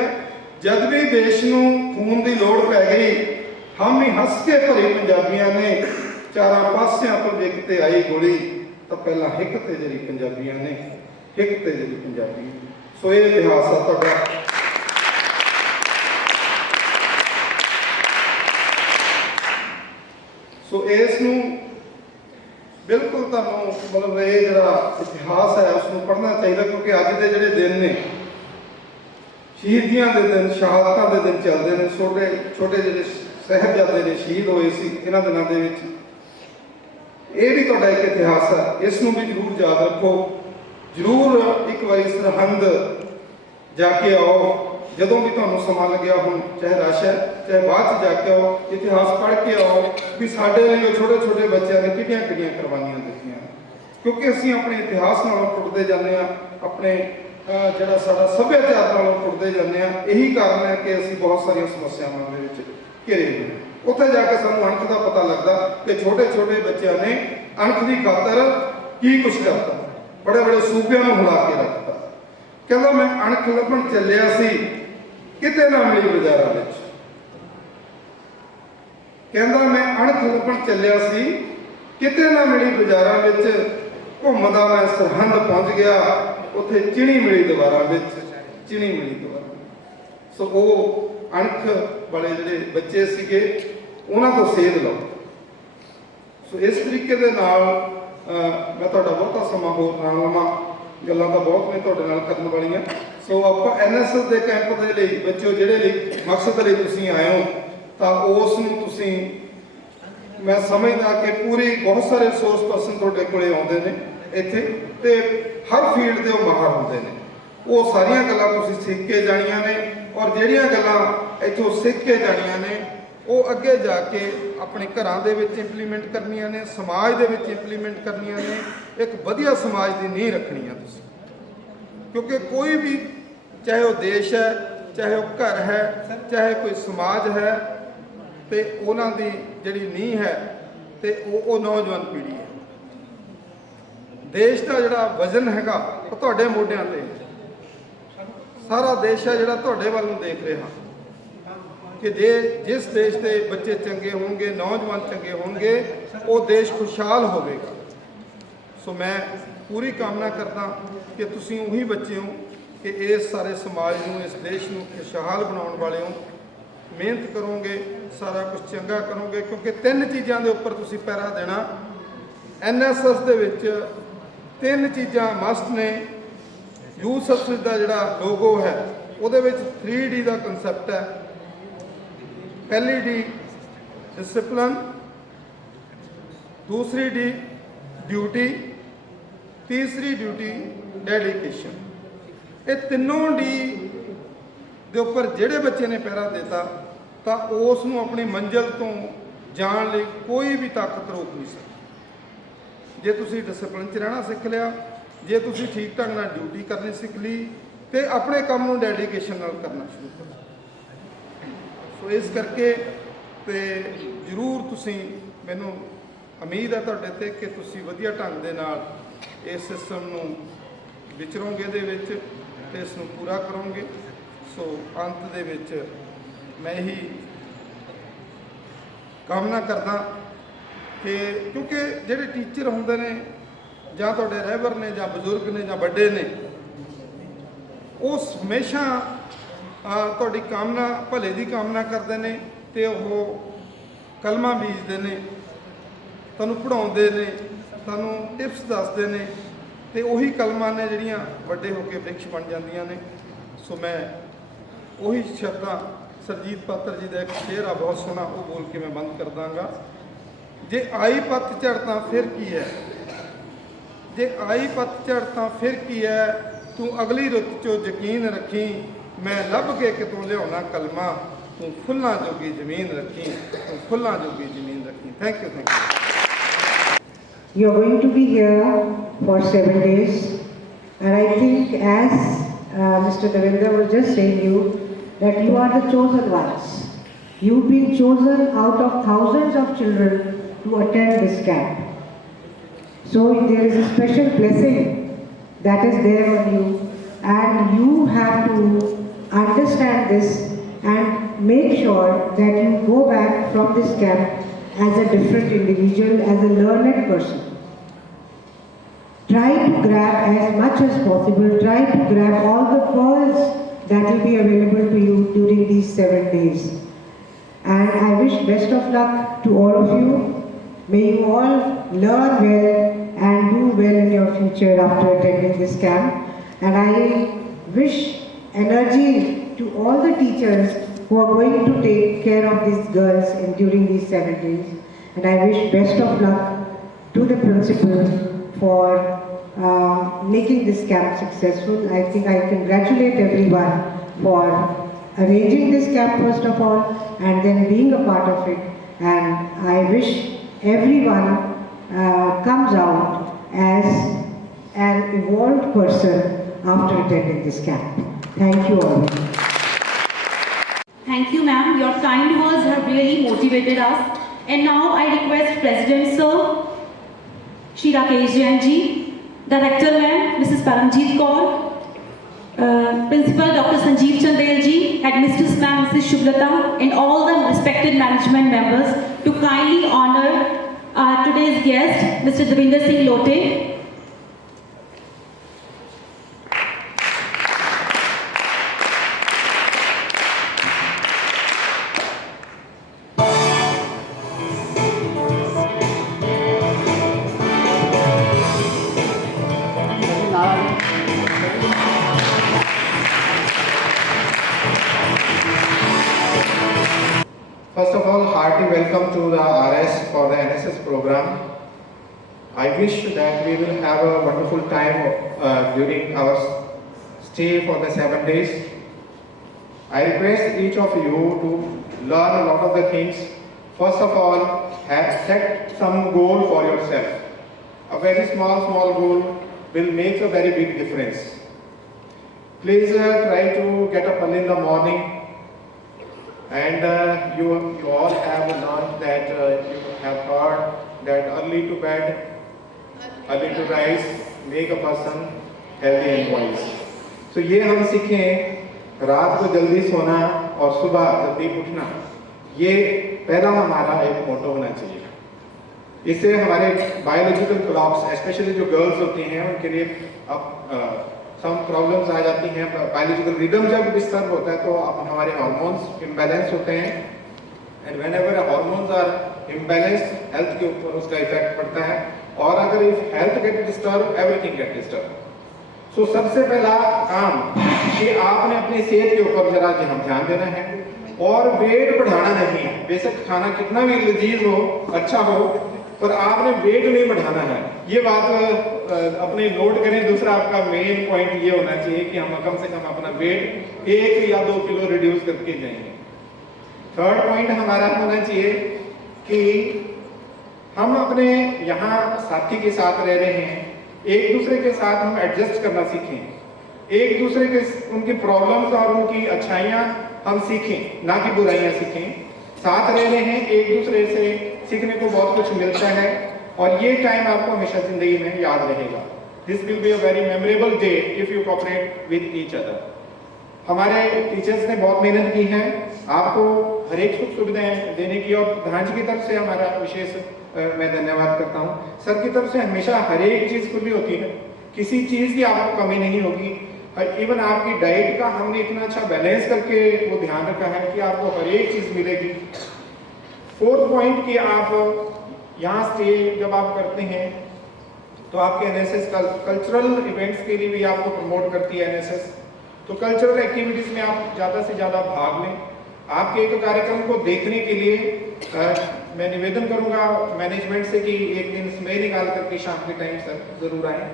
ਜਦ ਵੀ ਦੇਸ਼ ਨੂੰ ਖੂਨ ਦੀ ਲੋੜ ਪੈ ਗਈ, ਹਮ ਹੀ ਹੱਸ ਕੇ ਭਰੇ ਪੰਜਾਬੀਆਂ ਨੇ, ਚਾਰਾਂ ਪਾਸਿਆਂ ਤੋਂ ਵਿਕ ਤੇ ਆਈ ਗੋਲੀ, ਤਾਂ ਪਹਿਲਾਂ ਹਿੱਕ ਤੇ ਜਿਹੜੀ ਪੰਜਾਬੀਆਂ ਨੇ, ਹਿੱਕ ਤੇ ਜਿਹੜੀ ਪੰਜਾਬੀ। ਸੋ ਇਹ ਇਤਿਹਾਸ ਆ ਤੁਹਾਡਾ। ਸੋ ਇਸ ਨੂੰ ਬਿਲਕੁਲ ਤੁਹਾਨੂੰ ਮਤਲਬ ਇਹ ਜਿਹੜਾ ਇਤਿਹਾਸ ਹੈ ਉਸ ਨੂੰ ਪੜ੍ਹਨਾ ਚਾਹੀਦਾ, ਕਿਉਂਕਿ ਅੱਜ ਦੇ ਜਿਹੜੇ ਦਿਨ ਨੇ, ਸ਼ਹੀਦੀਆਂ ਦੇ ਦਿਨ, ਸ਼ਹਾਦਤਾਂ ਦੇ ਦਿਨ ਚੱਲਦੇ ਨੇ। ਛੋਟੇ ਜਿਹੜੇ ਸਾਹਿਬਜ਼ਾਦੇ ਨੇ ਸ਼ਹੀਦ ਹੋਏ ਸੀ ਇਹਨਾਂ ਦਿਨਾਂ ਦੇ ਵਿੱਚ, ਇਹ ਵੀ ਤੁਹਾਡਾ ਇੱਕ ਇਤਿਹਾਸ ਹੈ, ਇਸ ਨੂੰ ਵੀ ਜ਼ਰੂਰ ਯਾਦ ਰੱਖੋ। ਜ਼ਰੂਰ ਇੱਕ ਵਾਰੀ ਸਰਹੰਦ ਜਾ ਕੇ ਆਓ, ਜਦੋਂ ਵੀ ਤੁਹਾਨੂੰ ਸਮਾਂ ਲੱਗਿਆ, ਹੁਣ ਚਾਹੇ ਰਸ਼ ਹੈ ਚਾਹੇ ਬਾਅਦ 'ਚ ਜਾ ਕੇ ਆਓ, ਇਤਿਹਾਸ ਪੜ੍ਹ ਕੇ ਆਓ ਵੀ ਸਾਡੇ ਲਈ ਉਹ ਛੋਟੇ ਛੋਟੇ ਬੱਚਿਆਂ ਨੇ ਕਿਹੜੀਆਂ ਕਿਹੜੀਆਂ ਕੁਰਬਾਨੀਆਂ ਦਿੱਤੀਆਂ। ਕਿਉਂਕਿ ਅਸੀਂ ਆਪਣੇ ਇਤਿਹਾਸ ਨਾਲੋਂ ਟੁੱਟਦੇ ਜਾਂਦੇ ਹਾਂ, ਆਪਣੇ ਜਿਹੜਾ ਸਾਡਾ ਸੱਭਿਆਚਾਰ ਨਾਲੋਂ ਟੁੱਟਦੇ ਜਾਂਦੇ ਹਾਂ। ਇਹੀ ਕਾਰਨ ਹੈ ਕਿ ਅਸੀਂ ਬਹੁਤ ਸਾਰੀਆਂ ਸਮੱਸਿਆਵਾਂ ਦੇ ਵਿੱਚ ਘਿਰੇ ਹੋਏ ਹਾਂ। ਉੱਥੇ ਜਾ ਕੇ ਸਾਨੂੰ ਅਣਖ ਦਾ ਪਤਾ ਲੱਗਦਾ ਕਿ ਛੋਟੇ ਛੋਟੇ ਬੱਚਿਆਂ ਨੇ ਅਣਖ ਦੀ ਖਾਤਰ ਕੀ ਕੁਛ ਕਰਤਾ, ਬੜੇ ਬੜੇ ਸੂਬਿਆਂ ਨੂੰ ਹਿਲਾ ਕੇ ਰੱਖਤਾ। ਕਹਿੰਦਾ ਮੈਂ ਅਣਖ ਲੱਭਣ ਚੱਲਿਆ ਸੀ, ਕਿਤੇ ਨਾ ਮਿਲੀ ਬਾਜ਼ਾਰਾਂ ਵਿੱਚ। ਕਹਿੰਦਾ ਮੈਂ ਅਣਖ ਲੱਭਣ ਚੱਲਿਆ ਸੀ, ਕਿਤੇ ਨਾ ਮਿਲੀ ਬਾਜ਼ਾਰਾਂ ਵਿੱਚ। ਘੁੰਮਦਾ ਮੈਂ ਸਰਹੰਦ ਪਹੁੰਚ ਗਿਆ, ਉੱਥੇ ਚਿਣੀ ਮਿਲੀ ਦੁਬਾਰਾ ਵਿੱਚ, ਚਿਣੀ ਮਿਲੀ ਦੁਬਾਰਾ। ਸੋ ਉਹ ਅਣਖ ਵਾਲੇ ਜਿਹੜੇ ਬੱਚੇ ਸੀਗੇ ਉਹਨਾਂ ਤੋਂ ਸੇਧ ਲਓ। ਸੋ ਇਸ ਤਰੀਕੇ ਦੇ ਨਾਲ ਮੈਂ ਤੁਹਾਡਾ ਬਹੁਤਾ ਸਮਾਂ ਹੋਰ ਨਾ ਲਵਾਂ, ਗੱਲਾਂ ਤਾਂ ਬਹੁਤ ਨੇ ਤੁਹਾਡੇ ਨਾਲ ਕਰਨ ਵਾਲੀਆਂ। ਸੋ ਆਪਾਂ NSS ਦੇ ਕੈਂਪ ਦੇ ਲਈ ਬੱਚਿਓ, ਜਿਹੜੇ ਲਈ ਮਕਸਦ ਲਈ ਤੁਸੀਂ ਆਏ ਹੋ, ਤਾਂ ਉਸ ਨੂੰ ਤੁਸੀਂ, ਮੈਂ ਸਮਝਦਾ ਕਿ ਪੂਰੀ ਬਹੁਤ ਸਾਰੇ ਰਿਸੋਰਸ ਪਰਸਨ ਤੁਹਾਡੇ ਕੋਲੇ ਆਉਂਦੇ ਨੇ ਇੱਥੇ, ਤੇ ਹਰ ਫੀਲਡ ਦੇ ਉਹ ਮਾਹਰ ਹੁੰਦੇ ਨੇ। ਉਹ ਸਾਰੀਆਂ ਗੱਲਾਂ ਤੁਸੀਂ ਸਿੱਖ ਕੇ ਜਾਣੀਆਂ ਨੇ, ਔਰ ਜਿਹੜੀਆਂ ਗੱਲਾਂ ਇੱਥੋਂ ਸਿੱਖ ਕੇ ਜਾਣੀਆਂ ਨੇ ਉਹ ਅੱਗੇ ਜਾ ਕੇ ਆਪਣੇ ਘਰਾਂ ਦੇ ਵਿੱਚ ਇੰਪਲੀਮੈਂਟ ਕਰਨੀਆਂ ਨੇ, ਸਮਾਜ ਦੇ ਵਿੱਚ ਇੰਪਲੀਮੈਂਟ ਕਰਨੀਆਂ ਨੇ, ਇੱਕ ਵਧੀਆ ਸਮਾਜ ਦੀ ਨੀਂਹ ਰੱਖਣੀ ਆ ਤੁਸੀਂ। ਕਿਉਂਕਿ ਕੋਈ ਵੀ, ਚਾਹੇ ਉਹ ਦੇਸ਼ ਹੈ, ਚਾਹੇ ਉਹ ਘਰ ਹੈ, ਚਾਹੇ ਕੋਈ ਸਮਾਜ ਹੈ, ਤੇ ਉਹਨਾਂ ਦੀ ਜਿਹੜੀ ਨੀਂਹ ਹੈ ਤੇ ਉਹ ਨੌਜਵਾਨ ਪੀੜ੍ਹੀ ਹੈ। ਦੇਸ਼ ਦਾ ਜਿਹੜਾ ਵਜ਼ਨ ਹੈਗਾ ਉਹ ਤੁਹਾਡੇ ਮੋਢਿਆਂ ਤੇ, ਸਾਰਾ ਦੇਸ਼ ਹੈ ਜਿਹੜਾ ਤੁਹਾਡੇ ਵੱਲ ਨੂੰ ਦੇਖ ਰਿਹਾ ਕਿ ਜਿਸ ਦੇਸ਼ ਦੇ ਬੱਚੇ ਚੰਗੇ ਹੋਣਗੇ, ਨੌਜਵਾਨ ਚੰਗੇ ਹੋਣਗੇ, ਉਹ ਦੇਸ਼ ਖੁਸ਼ਹਾਲ ਹੋਵੇਗਾ। ਸੋ ਮੈਂ ਪੂਰੀ ਕਾਮਨਾ ਕਰਦਾ ਕਿ ਤੁਸੀਂ ਉਹੀ ਬੱਚੇ ਹੋ ਕਿ ਇਸ ਸਾਰੇ ਸਮਾਜ ਨੂੰ, ਇਸ ਦੇਸ਼ ਨੂੰ ਖੁਸ਼ਹਾਲ ਬਣਾਉਣ ਵਾਲੇ ਹੋ। ਮਿਹਨਤ ਕਰੋਗੇ, ਸਾਰਾ ਕੁਝ ਚੰਗਾ ਕਰੋਗੇ, ਕਿਉਂਕਿ 3 ਚੀਜ਼ਾਂ ਦੇ ਉੱਪਰ ਤੁਸੀਂ ਪਹਿਰਾ ਦੇਣਾ। NSS ਦੇ ਵਿੱਚ 3 ਚੀਜ਼ਾਂ ਮਸਟ ਨੇ। ਯੂਥ ਸਰਵਿਸ ਦਾ ਜਿਹੜਾ ਲੋਗੋ ਹੈ ਉਹਦੇ ਵਿੱਚ 3D ਦਾ ਕਨਸੈਪਟ ਹੈ। ਪਹਿਲੀ D ਡਿਸਪਲਿਨ, ਦੂਸਰੀ D ਡਿਊਟੀ, ਤੀਸਰੀ ਡਿਊਟੀ ਡੈਡੀਕੇਸ਼ਨ। ਇਹ ਤਿੰਨੋਂ D ਦੇ ਉੱਪਰ ਜਿਹੜੇ ਬੱਚੇ ਨੇ ਪਹਿਰਾ ਦਿੱਤਾ ਤਾਂ ਉਸ ਨੂੰ ਆਪਣੀ ਮੰਜ਼ਿਲ ਤੋਂ ਜਾਣ ਲਈ ਕੋਈ ਵੀ ਤਾਕਤ ਰੋਕ ਨਹੀਂ ਸਕਦੀ। ਜੇ ਤੁਸੀਂ ਡਿਸਪਲਿਨ 'ਚ ਰਹਿਣਾ ਸਿੱਖ ਲਿਆ, ਜੇ ਤੁਸੀਂ ਠੀਕ ਢੰਗ ਨਾਲ ਡਿਊਟੀ ਕਰਨੀ ਸਿੱਖ ਲਈ, ਤੇ ਆਪਣੇ ਕੰਮ ਨੂੰ ਡੈਡੀਕੇਸ਼ਨ ਨਾਲ ਕਰਨਾ ਸ਼ੁਰੂ ਕਰੋ। ਸੋ ਇਸ ਕਰਕੇ ਤੇ ਜ਼ਰੂਰ ਤੁਸੀਂ, ਮੈਨੂੰ ਉਮੀਦ ਹੈ ਤੁਹਾਡੇ ਤੇ ਕਿ ਤੁਸੀਂ ਵਧੀਆ ਢੰਗ ਦੇ ਨਾਲ ਇਸ ਸਿਸਟਮ ਨੂੰ ਵਿਚਰੋਗੇ ਦੇ ਵਿੱਚ ਤੇ ਇਸ ਨੂੰ ਪੂਰਾ ਕਰੋਗੇ। ਸੋ ਅੰਤ ਦੇ ਵਿੱਚ ਮੈਂ ਇਹੀ ਕਾਮਨਾ ਕਰਦਾ ਕਿ ਕਿਉਂਕਿ ਜਿਹੜੇ ਟੀਚਰ ਹੁੰਦੇ ਨੇ, ਜਾਂ ਤੁਹਾਡੇ ਰਹਿਬਰ ਨੇ, ਜਾਂ ਬਜ਼ੁਰਗ ਨੇ, ਜਾਂ ਵੱਡੇ ਨੇ, ਉਹ ਹਮੇਸ਼ਾ ਤੁਹਾਡੀ ਕਾਮਨਾ, ਭਲੇ ਦੀ ਕਾਮਨਾ ਕਰਦੇ ਨੇ, ਤੇ ਉਹ ਕਲਮਾਂ ਬੀਜਦੇ ਨੇ, ਤੁਹਾਨੂੰ ਪੜ੍ਹਾਉਂਦੇ ਨੇ, ਤੁਹਾਨੂੰ ਟਿਪਸ ਦੱਸਦੇ ਨੇ, ਤੇ ਉਹੀ ਕਲਮਾਂ ਨੇ ਜਿਹੜੀਆਂ ਵੱਡੇ ਹੋ ਕੇ ਬ੍ਰਿਕਸ਼ ਬਣ ਜਾਂਦੀਆਂ ਨੇ। ਸੋ ਮੈਂ ਉਹੀ ਸ਼ਬਦਾਂ, ਸਰਜੀਤ ਪਾਤਰ ਜੀ ਦਾ ਇੱਕ ਸ਼ੇਰ ਆ ਬਹੁਤ ਸੋਹਣਾ, ਉਹ ਬੋਲ ਕੇ ਮੈਂ ਬੰਦ ਕਰ ਦਾਂਗਾ। ਜੇ ਆਈ ਪਤਝੜ ਤਾਂ ਫਿਰ ਕੀ ਹੈ, ਜੇ ਆਈ ਪਤਝੜ ਤਾਂ ਫਿਰ ਕੀ ਹੈ, ਤੂੰ ਅਗਲੀ ਰੁੱਤ 'ਚੋਂ ਯਕੀਨ ਰੱਖੀ, ਮੈਂ ਲੱਭ ਕੇ ਕਿਤੋਂ ਲਿਆਉਣਾ ਕਲਮਾ, ਤੂੰ ਫੁੱਲਾਂ ਜੋਗੀ ਜ਼ਮੀਨ ਰੱਖੀ, ਤੂੰ ਫੁੱਲਾਂ ਜੋਗੀ ਜ਼ਮੀਨ ਰੱਖੀ। Thank you, thank you. You are going to be here for 7 days, and I think as Mr. Devendra was just saying you, that you are the chosen ones. You've been chosen out of thousands of children to attend this camp. So there is a special blessing that is there on you, and you have to understand this and make sure that you go back from this camp as a different individual, as a learned person. Try to grab as much as possible, try to grab all the pearls that will be available to you during these 7 days. And I wish best of luck to all of you. May you all learn well and do well in your future after attending this camp. And I wish energy to all the teachers who are going to take care of these girls during these 7 days. And I wish best of luck to the principal for making this camp successful. I think I congratulate everyone for arranging this camp first of all, and then being a part of it. And I wish everyone comes out as an evolved person after attending this camp. Thank you all. Thank you, ma'am. Your kind words have really motivated us. And now I request President Sir, Shri Rakesh Jain ji, Director ma'am, Mrs. Paramjeet Kaur, Principal Dr. Sanjeev Chandel ji, Headmistress ma'am, Mrs. Shubhlata, and all the respected management members to kindly honor today's guest, Mr. Devinder Singh Lote. hearty welcome to the RS for the NSS program. I wish that we will have a wonderful time during our stay for the 7 days. I request each of you to learn a lot of the things. First of all, have set some goal for yourself. A very small goal will make a very big difference. Please try to get up early in the morning, and you all have learned that you have heard that early to bed, early to rise make a person healthy and wise. So ये हम सीखें, रात को जल्दी सोना और सुबह जल्दी उठना, ये पहला हमारा एक मोटो होना चाहिए. इससे हमारे बायोलॉजिकल क्लॉक्स, स्पेशली जो गर्ल्स होती हैं उनके लिए अब सम प्रॉब्लम्स आ जाती हैं. बायोलॉजिकल रिदम जब डिस्टर्ब होता है तो अब हमारे हार्मोन्स इम्बैलेंस होते हैं, and whenever hormones are imbalanced, health के ऊपर उसका इफेक्ट पड़ता है. और अगर if health get disturb, everything get disturb. So सबसे पहला काम कि आपने अपनी सेहत के ऊपर जरा ध्यान देना है और वेट बढ़ाना नहीं है. बेशक खाना कितना भी लजीज हो, अच्छा हो, पर आपने वेट नहीं बढ़ाना है. ये बात अपने नोट करें. दूसरा आपका मेन पॉइंट ये होना चाहिए कि हम कम से कम अपना वेट 1 या 2 किलो रिड्यूस करके जाएंगे. थर्ड पॉइंट हमारा होना चाहिए कि हम अपने यहाँ साथी के साथ रह रहे हैं, एक दूसरे के साथ हम एडजस्ट करना सीखें. एक दूसरे के उनकी प्रॉब्लम्स और उनकी अच्छाइयाँ हम सीखें, ना कि बुराइयाँ सीखें. साथ रह रहे हैं, एक दूसरे से सीखने को बहुत कुछ मिलता है और ये टाइम आपको हमेशा जिंदगी में याद रहेगा. This will be a very memorable day if you cooperate with each other. हमारे टीचर्स ने बहुत मेहनत की है आपको हर एक सुख सुविधाएं देने की, और प्रधान जी की तरफ से हमारा विशेष मैं धन्यवाद करता हूँ. सर की तरफ से हमेशा हर एक चीज़ खुली होती है, किसी चीज़ की आपको कमी नहीं होगी. इवन आपकी डाइट का हमने इतना अच्छा बैलेंस करके वो ध्यान रखा है कि आपको हर एक चीज़ मिलेगी. फोर्थ पॉइंट कि आप यहाँ स्टे जब आप करते हैं तो आपके एनएसएस कल्चरल इवेंट्स के लिए भी आपको प्रमोट करती है एनएसएस. तो कल्चरल एक्टिविटीज़ में आप ज़्यादा से ज़्यादा भाग लें. आपके एक कार्यक्रम को देखने के लिए मैं निवेदन करूंगा मैनेजमेंट से कि एक दिन समय निकाल करके शाम के टाइम सर ज़रूर आएँ,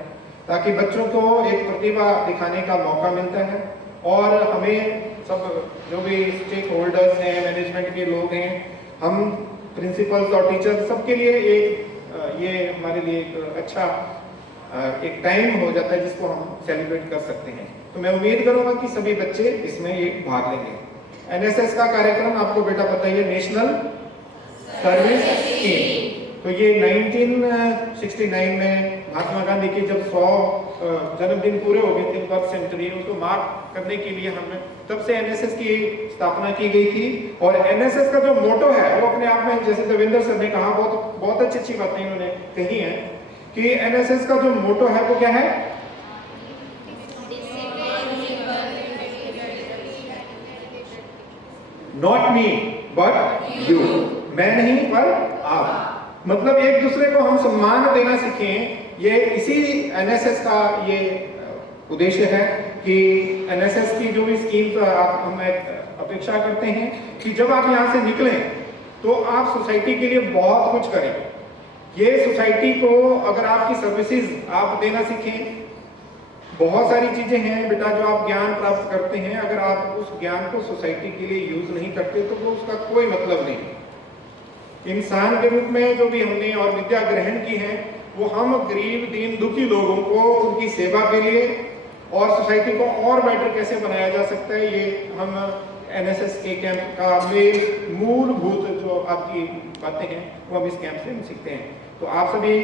ताकि बच्चों को एक प्रतिभा दिखाने का मौका मिलता है. और हमें सब जो भी स्टेक होल्डर्स हैं, मैनेजमेंट के लोग हैं, हम प्रिंसिपल्स और टीचर्स सबके लिए ये हमारे लिए एक अच्छा एक टाइम हो जाता है जिसको हम सेलिब्रेट कर सकते हैं. तो मैं उम्मीद करूंगा कि सभी बच्चे इसमें एक भाग लेंगे. एनएसएस का कार्यक्रम आपको बेटा पता ही है, नेशनल सर्विस स्कीम. तो ये 1969 में महात्मा गांधी के जब 100 जन्मदिन पूरे हो गए थे, बर्थ सेंचुरी, उसको मार्क करने के लिए हमने तब से एनएसएस की स्थापना की गई थी. और एनएसएस का जो मोटो है वो अपने आप में, जैसे देवेंद्र सर ने कहा, बहुत अच्छी बातें उन्होंने कही हैं कि एनएसएस का जो मोटो है वो क्या है, नॉट मी बट यू. मैं नहीं पर आप. मतलब एक दूसरे को हम सम्मान देना सीखें. ये इसी एनएसएस का ये उद्देश्य है कि एनएसएस की जो भी स्कीम हम अपेक्षा करते हैं कि जब आप यहाँ से निकलें तो आप सोसाइटी के लिए बहुत कुछ करें. ये सोसाइटी को अगर आपकी सर्विसेज आप देना सीखें, बहुत सारी चीज़ें हैं बेटा जो आप ज्ञान प्राप्त करते हैं, अगर आप उस ज्ञान को सोसाइटी के लिए यूज़ नहीं करते तो वो उसका कोई मतलब नहीं. इंसान के रूप में जो भी हमने और विद्या ग्रहण की है वो हम गरीब दीन दुखी लोगों को उनकी सेवा के लिए और सोसाइटी को और बेटर कैसे बनाया जा सकता है, ये हम एनएसएस के कैंप का मूलभूत जो आपकी बातें हैं वो हम इस कैंप से हम सीखते हैं. तो आप सभी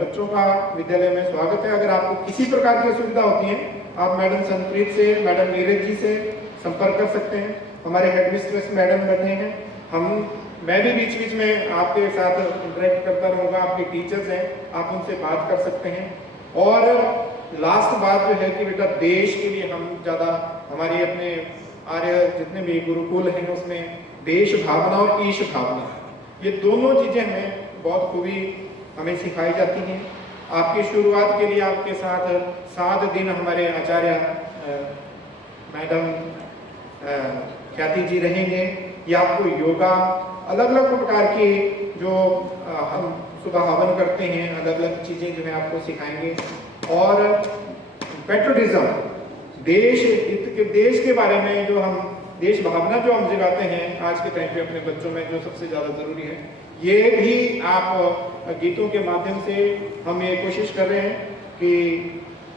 बच्चों का विद्यालय में स्वागत है. अगर आपको किसी प्रकार की सुविधा होती है आप मैडम संप्रीत से, मैडम नीरज जी से संपर्क कर सकते हैं. हमारे हेडमिस्ट्रेस मैडम बैठे हैं, मैं भी बीच में आपके साथ इंटरेक्ट करता रहूँगा. आपके टीचर्स हैं, आप उनसे बात कर सकते हैं. और लास्ट बात जो है कि बेटा देश के लिए हम ज़्यादा हमारे अपने आर्य जितने भी गुरुकुल हैं उसमें देश भावना और ईश भावना, ये दोनों चीज़ें हमें बहुत खूबी हमें सिखाई जाती हैं. आपकी शुरुआत के लिए आपके साथ 7 दिन हमारे आचार्य मैडम ख्याति जी रहेंगे. ये आपको योगा अलग अलग प्रकार के जो हम सुबह हवन करते हैं, अलग अलग चीज़ें जो है आपको सिखाएंगे। और पेट्रोटिज्म, देश के बारे में जो हम देश भावना जो हम जगाते हैं आज के टाइम पे अपने बच्चों में, जो सबसे ज़्यादा ज़रूरी है, ये भी आप गीतों के माध्यम से हम ये कोशिश कर रहे हैं कि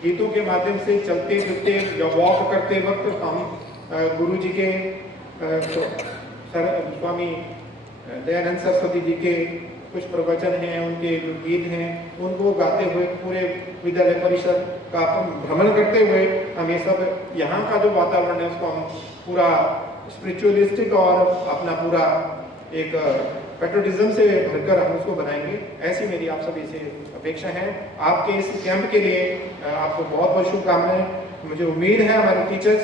गीतों के माध्यम से चलते फिरते या वॉक करते वक्त हम गुरु जी के स्वामी दयानंद सरस्वती जी के कुछ प्रवचन हैं, उनके जो गीत हैं, उनको गाते हुए पूरे विद्यालय परिसर का भ्रमण करते हुए हम ये सब यहाँ का जो वातावरण है उसको हम पूरा स्पिरिचुअलिस्टिक और अपना पूरा एक पेट्रोटिज्म से भरकर हम उसको बनाएंगे। ऐसी मेरी आप सभी से अपेक्षा है। आपके इस कैंप के लिए आपको बहुत बहुत शुभकामनाएं। मुझे उम्मीद है हमारे टीचर्स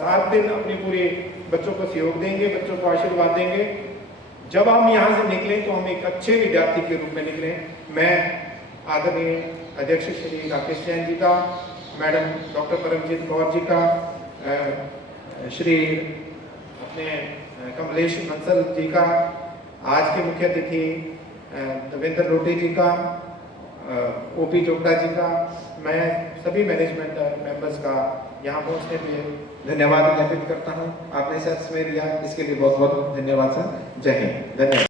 7 दिन अपने पूरे बच्चों को सहयोग देंगे, बच्चों को आशीर्वाद देंगे। जब हम यहाँ से निकलें तो हम एक अच्छे विद्यार्थी के रूप में निकलें। मैं आदरणीय अध्यक्ष श्री राकेश जैन जी का, मैडम डॉक्टर परमजीत कौर जी का, श्री अपने कमलेश बंसल जी का, आज के मुख्य अतिथि देवेंद्र रोटे जी का, ओपी चोपड़ा जी का, मैं सभी मैनेजमेंट मेंबर्स का यहाँ पहुँचने पे धन्यवाद ज्ञापित करता हूँ। आपने साथ समय दिया, इसके लिए बहुत बहुत धन्यवाद सर। जय हिंद। धन्यवाद।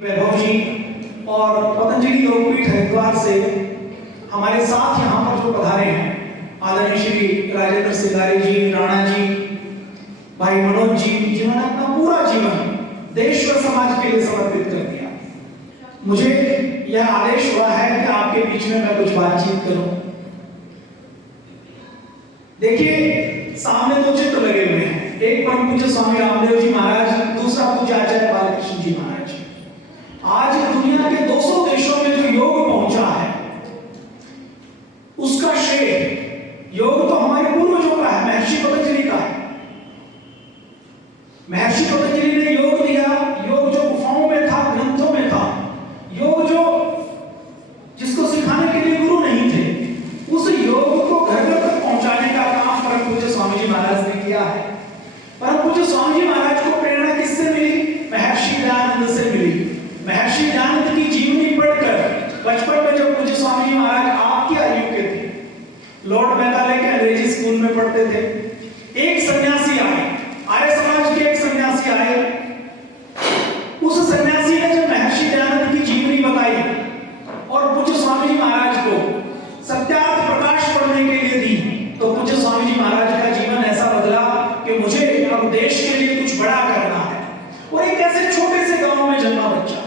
वैभव जी और पतंजलि योगपीठ हरिद्वार से हमारे साथ यहाँ पर जो पधारे हैं आदरणीय श्री राजेंद्र सिंगारे जी, राणा जी, भाई मनोज जी, जिन्होंने अपना पूरा जीवन देश व समाज के लिए समर्पित कर दिया। मुझे यह आदेश हुआ है कि आपके बीच में मैं कुछ बातचीत करूं। देखिए, सामने दो चित्र लगे हुए हैं, एक परम पूज्य स्वामी रामदेव जी महाराज, दूसरा पूज्य आचार्य बालकृष्ण जी महाराज। आज दुनिया के 200 देशों में जो योग पहुंचा है, उसका श्रेय योग तो हमारे पूर्वजों का है, महर्षि पतंजलि का है। महर्षि पतंजलि ने योग दिया, योग जो गुफाओं में था, ग्रंथों में था, योग जो जिसको सिखाने के लिए गुरु नहीं थे, उस योग को घर घर तक पहुंचाने का काम परम पूज्य स्वामी जी महाराज ने किया है। परम पूज्य स्वामी जी महाराज को प्रेरणा किससे मिली? महर्षि दयानंद से मिली। महर्षि दयानंद की जीवनी पढ़कर बचपन में जब पूज्य स्वामी जी महाराज आपकी आयु के थे, लॉर्ड मेघालय के अंग्रेजी स्कूल में पढ़ते थे, एक सन्यासी आए, आर्य समाज के एक सन्यासी आए। उस सन्यासी ने जब महर्षि दयानंद की जीवनी बताई और पूज्य स्वामी जी महाराज को सत्यार्थ प्रकाश पढ़ने के लिए दी, तो पूज्य स्वामी जी महाराज का जीवन ऐसा बदला कि मुझे अब देश के लिए कुछ बड़ा करना है। और एक ऐसे छोटे से गांव में जन्मा बच्चा,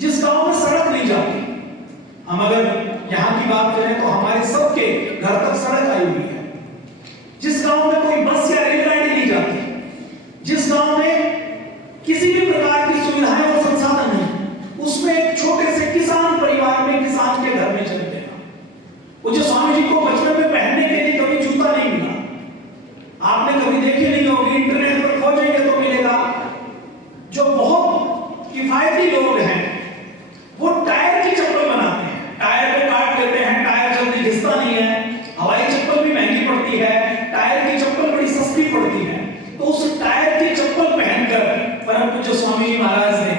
जिस गांव में सड़क नहीं जाती। हम अगर यहाँ की बात करें तो हमारे सबके घर तक सड़क आई हुई है। जिस गांव में कोई बस या रेलगाड़ी नहीं जाती, जिस गांव में किसी भी प्रकार की सुविधाएं और संसाधन नहीं, उसमें एक छोटे से किसान परिवार में, किसान के घर में जन्मे। पूज्य स्वामी जी को बचपन में पहनने के लिए कभी जूता नहीं मिला। आपने कभी देखी नहीं होगी, इंटरनेट पर खोजेंगे तो मिलेगा। जो बहुत किफायती लोग हैं वो टायर की चप्पल बनाते हैं, टायर को काट लेते हैं, टायर जल्दी घिसता नहीं है। हवाई चप्पल भी महंगी पड़ती है, टायर की चप्पल बड़ी सस्ती पड़ती है। तो उस टायर की चप्पल पहनकर परम पूज्य स्वामी जी महाराज ने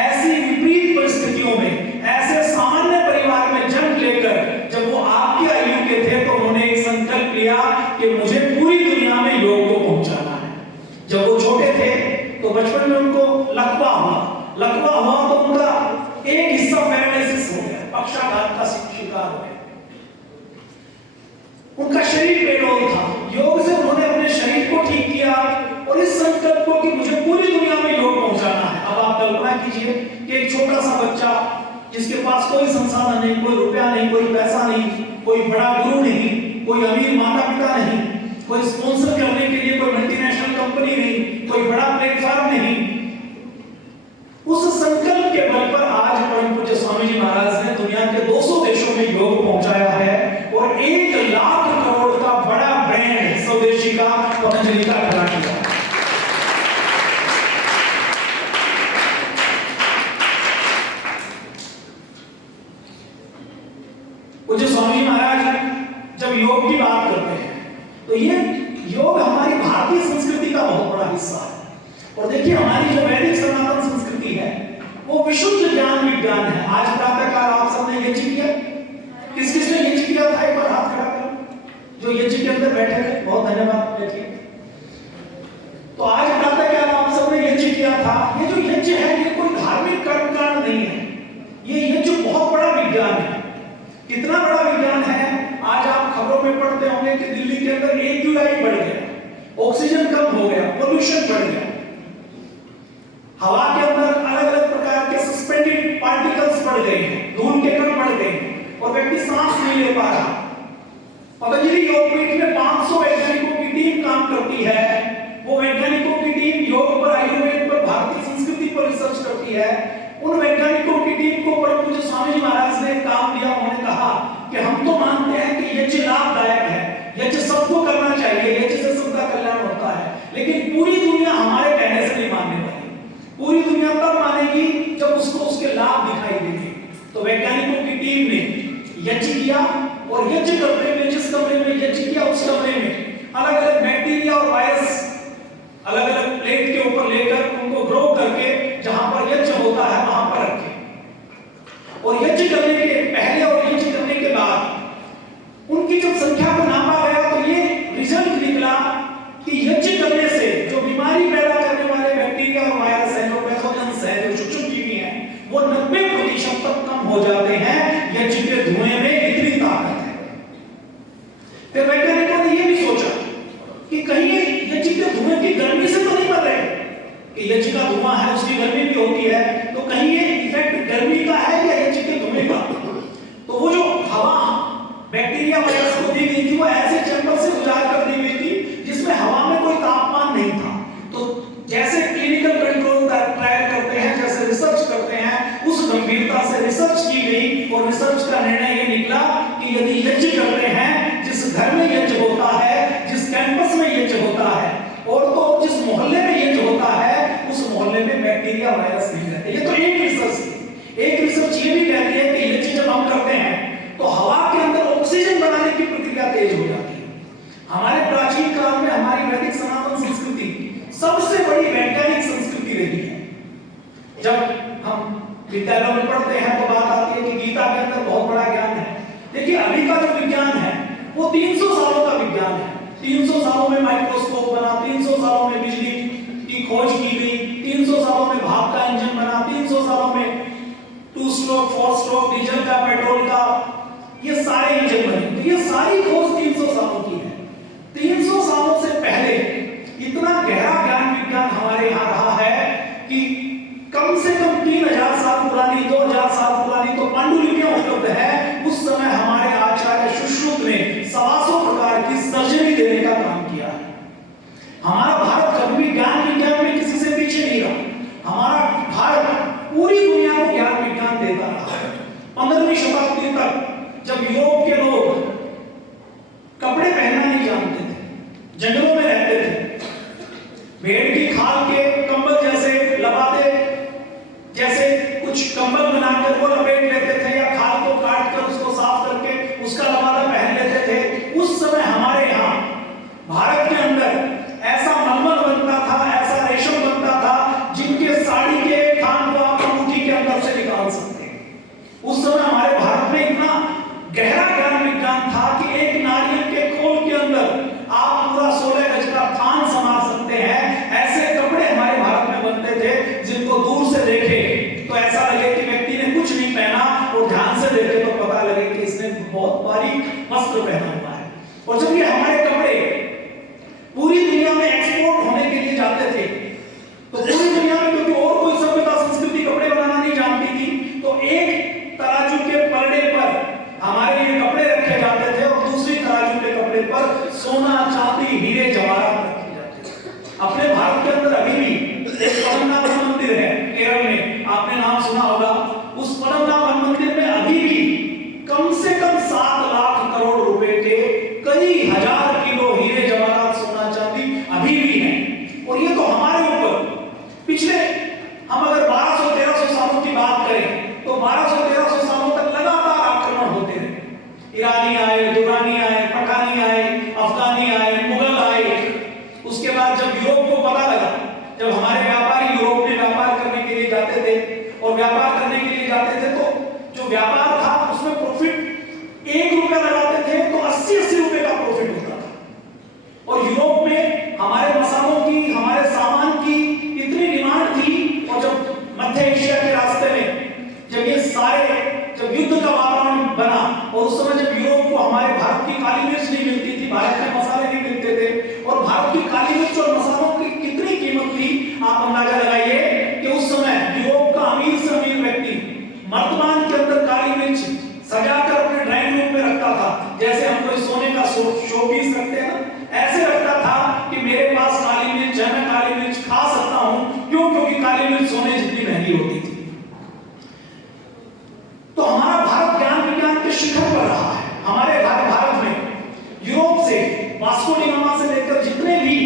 ऐसी विपरीत परिस्थितियों में, ऐसे सामान्य परिवार में जन्म लेकर जब वो आपकी आयु के थे, तो उन्होंने एक संकल्प लिया कि मुझे पूरी दुनिया में योग को पहुंचाना है। जब वो छोटे थे तो बचपन में उनको लकवा हुआ तो उनका एक हिस्सा पैरालिसिस हो गया, पक्षाघात का शिकार हो गया। उनका शरीर बेडौल था। योग से उन्होंने अपने शरीर को ठीक किया और इस संकल्प को कि मुझे पूरी दुनिया में योग पहुंचाना है। अब आप कल्पना कीजिए कि एक छोटा सा बच्चा जिसके पास कोई संसाधन नहीं, कोई रुपया नहीं, कोई पैसा नहीं, कोई बड़ा गुरु नहीं, कोई अमीर माता पिता नहीं, कोई स्पॉन्सर करने के लिए कोई मल्टीनेशनल कंपनी नहीं, कोई बड़ा प्लेटफॉर्म नहीं, उस संकल्प के बल पर आज परम पूज्य स्वामी जी महाराज ने दुनिया के 200 देशों में योग पहुंचाया है और 1 लाख करोड़ का बड़ा ब्रांड स्वदेशी का, पतंजलि का खड़ा किया। पूज्य स्वामी जी महाराज जब योग की बात करते हैं तो ये योग हमारी भारतीय संस्कृति का बहुत बड़ा हिस्सा है। और देखिए, हमारी जो वैदिक सनातन संस्कृति है वो विशुद्ध ज्ञान विज्ञान है। आज प्रातःकाल आप सबने यज्ञ किया, किस किस ने यज्ञ किया था? एक बार हाथ खड़ा करो जो यज्ञ के अंदर बैठे थे, बहुत धन्यवाद बैठिए। तो आज प्रातःकाल आप सबने यज्ञ किया था। ये जो यज्ञ है ये कोई धार्मिक कर्मकांड नहीं है, ये यज्ञ बहुत बड़ा विज्ञान है। कितना बड़ा विज्ञान है, आज आप खबरों में पढ़ते होंगे कि दिल्ली के अंदर AQI बढ़ गया, ऑक्सीजन कम हो गया, पोल्यूशन बढ़ गया, हवा के अंदर अलग अलग प्रकार के सस्पेंडेड पार्टिकल्स बढ़ गए हैं, धूल के कण बढ़ गए हैं और व्यक्ति सांस नहीं ले पा रहा। पतंजलि योगपीठ में 500 वैज्ञानिकों की टीम काम करती है। वो वैज्ञानिकों की टीम योग पर, आयुर्वेद पर, भारतीय संस्कृति पर रिसर्च करती है। उन वैज्ञानिकों की टीम को परम पूज्य स्वामी जी महाराज ने काम दिया। उन्होंने कहा कि हम तो मानते हैं कि यज्ञ लाभदायक है, यज्ञ सबको करना चाहिए, यज्ञ से सबका कल्याण होता है, लेकिन पूरी दुनिया हमारे कहने से नहीं मानने वाली। पूरी दुनिया तब मानेगी जब उसको उसके लाभ दिखाई देंगे। तो वैज्ञानिकों की टीम ने यज्ञ किया और यज्ञ करते हुए जिस कमरे में यज्ञ किया उस कमरे में अलग अलग बैक्टीरिया और वायरस अलग अलग प्लेट के ऊपर लेकर उनको ग्रो करके जहां पर यज्ञ होता है वहां पर रखे। और यज्ञ करने के पहले और यज्ञ करने के बाद उनकी जब संख्या को नापा गया तो ये रिजल्ट निकला कि यज्ञ करने से जो बीमारी पैदा करने वाले बैक्टीरिया और वायरस हैं, जो पैथोजेंस हैं, जो सूक्ष्मजीवी हैं, वो 90% तक कम हो जाते हैं यज्ञ के धुएं में। इतनी ताकत है। फिर वैज्ञानिकों ने ये भी सोचा कि कहीं यज्ञ के धुएं की गर्मी से तो नहीं मर रहे, कि यज्ञ का धुआं है उसकी गर्मी रिसर्च की गई और रिसर्च का निर्णय ये निकला कि यदि यज्ञ करते हैं, जिस घर में यज्ञ होता है, जिस कैंपस में यज्ञ होता है और तो जिस मोहल्ले में यज्ञ होता है, उस मोहल्ले में बैक्टीरिया वायरस नहीं रहते। ये तो एक रिसर्च थी। एक रिसर्च ये भी कहती है कि यज्ञ जब हम करते हैं तो हवा के अंदर ऑक्सीजन बनाने की प्रक्रिया तेज हो जाती है। हमारे प्राचीन काल में हमारी वैदिक सनातन संस्कृति सबसे बड़ी वैज्ञानिक संस्कृति रही है। जब हम विद्यालयों में पढ़ते हैं तो बात आती है कि गीता के अंदर बहुत बड़ा ज्ञान है। देखिए अभी का जो विज्ञान है वो 300 सालों का विज्ञान है। 300 सालों में माइक्रोस्कोप बना, 300 सालों में बिजली की खोज की गई, 300 सालों में भाप का इंजन बना, 300 सालों में 2 स्ट्रोक 4 स्ट्रोक डीजल का, पेट्रोल का, ये सारे इंजन बने। तो ये सारी खोज 300 सालों की है। 300 सालों से पहले इतना गहरा ज्ञान विज्ञान हमारे यहाँ रहा है कि कम से कम 3000 साल पुरानी, 2000 साल पुरानी तो पांडुलिपियां उपलब्ध है। उस समय हमारे आचार्य सुश्रुत ने 125 प्रकार की सर्जरी देने का काम किया है। हमारा भारत कभी भी ज्ञान विज्ञान में किसी से पीछे नहीं रहा। हमारा भारत पूरी दुनिया को ज्ञान विज्ञान देता रहा है। 15वीं शताब्दी तक जब यूरोप के लोग कपड़े पहनना नहीं जानते थे, जंगलों में रहते थे, भेड़ की खाल के कंबल जैसे लबादे जैसे कुछ कंबल बनाकर वो लपेट लेते थे या खाल को काट कर उसको साफ करके उसका लबादा पहन लेते थे। उस समय हमारे यहाँ भारत के अंदर ऐसा मलमल बनता था, ऐसा रेशम बनता था जिनके साड़ी के थान को आप अंगूठी के अंदर से निकाल सकते हैं। उस समय हमारे भारत में इतना गहरा ज्ञान विज्ञान था कि एक नारियल के खोल के अंदर आप पूरा 16 गज का थान समा सकते हैं। ऐसे कपड़े हमारे भारत में बनते थे जिनको दूर से देखे तो ऐसा लगे कि व्यक्ति ने कुछ नहीं पहना और ध्यान से देखे तो पता लगे कि इसने बहुत बारीक वस्त्र पहना हुआ है। और जब ये हमारे कपड़े पूरी दुनिया में एक्सपोर्ट होने के लिए जाते थे तो पूरी दुनिया में, क्योंकि और कोई सभ्यता संस्कृति कपड़े बनाना नहीं जानती थी, तो एक तराजू के पलड़े पर हमारे ये कपड़े रखे जाते थे और दूसरी तराजू के कपड़े पर सोना, चांदी, हीरे, जवाहरात रखे जाते थे। अपने भारत के अंदर अभी भी एक पद्मनाभ मंदिर है केरल में, आपने नाम सुना होगा। उस पद्मनाभ मंदिर में अभी भी कम से कम 7 लाख करोड़ रुपए के कई हजार किलो हीरे, जवाहरात, सोना, चांदी अभी भी है। और ये तो हमारे ऊपर पिछले, हम अगर 1200-1300 सालों की बात करें तो 1200-1300 सालों तक लगातार आक्रमण होते रहे। ईरानी आए, दुरानी आए, पठानी आए, अफगानी आए, मुगल आए। उसके बाद जब यूरोप को पता लगा, जब हमारे व्यापारी यूरोप में व्यापार करने के लिए जाते थे और व्यापार करने के लिए जाते थे तो जो व्यापार था उसमें प्रॉफिट 1 रुपया लगाते थे तो 80-80 रुपए का प्रॉफिट होता था। और यूरोप में हमारे मसालों की, हमारे सामान की इतनी डिमांड थी। और जब मध्य एशिया के रास्ते में जब युद्ध का वातावरण बना और उस समय जब यूरोप को हमारे भारत की काली मिर्च नहीं मिलती थी, भारत के मसाले नहीं मिलते थे और भारत की काली मिर्च और मसालों की कितनी कीमत थी आप अंदाजा लगाइए कि उस समय यूरोप का अमीर से अमीर व्यक्ति मर्तबान के अंदर काली मिर्च सजाकर अपने ड्राइंग रूम में रखता था। जैसे हम कोई सोने का शो पीस रखते हैं ना, ऐसे रखता था कि मेरे पास काली मिर्च है, मैं काली मिर्च खा सकता हूं। क्यों? क्योंकि काली मिर्च सोने जितनी महंगी होती थी। तो हमारा भारत ज्ञान विज्ञान के शिखर पर रहा है। हमारे भारत में यूरोप से, वास्को डी गामा से लेकर जितने भी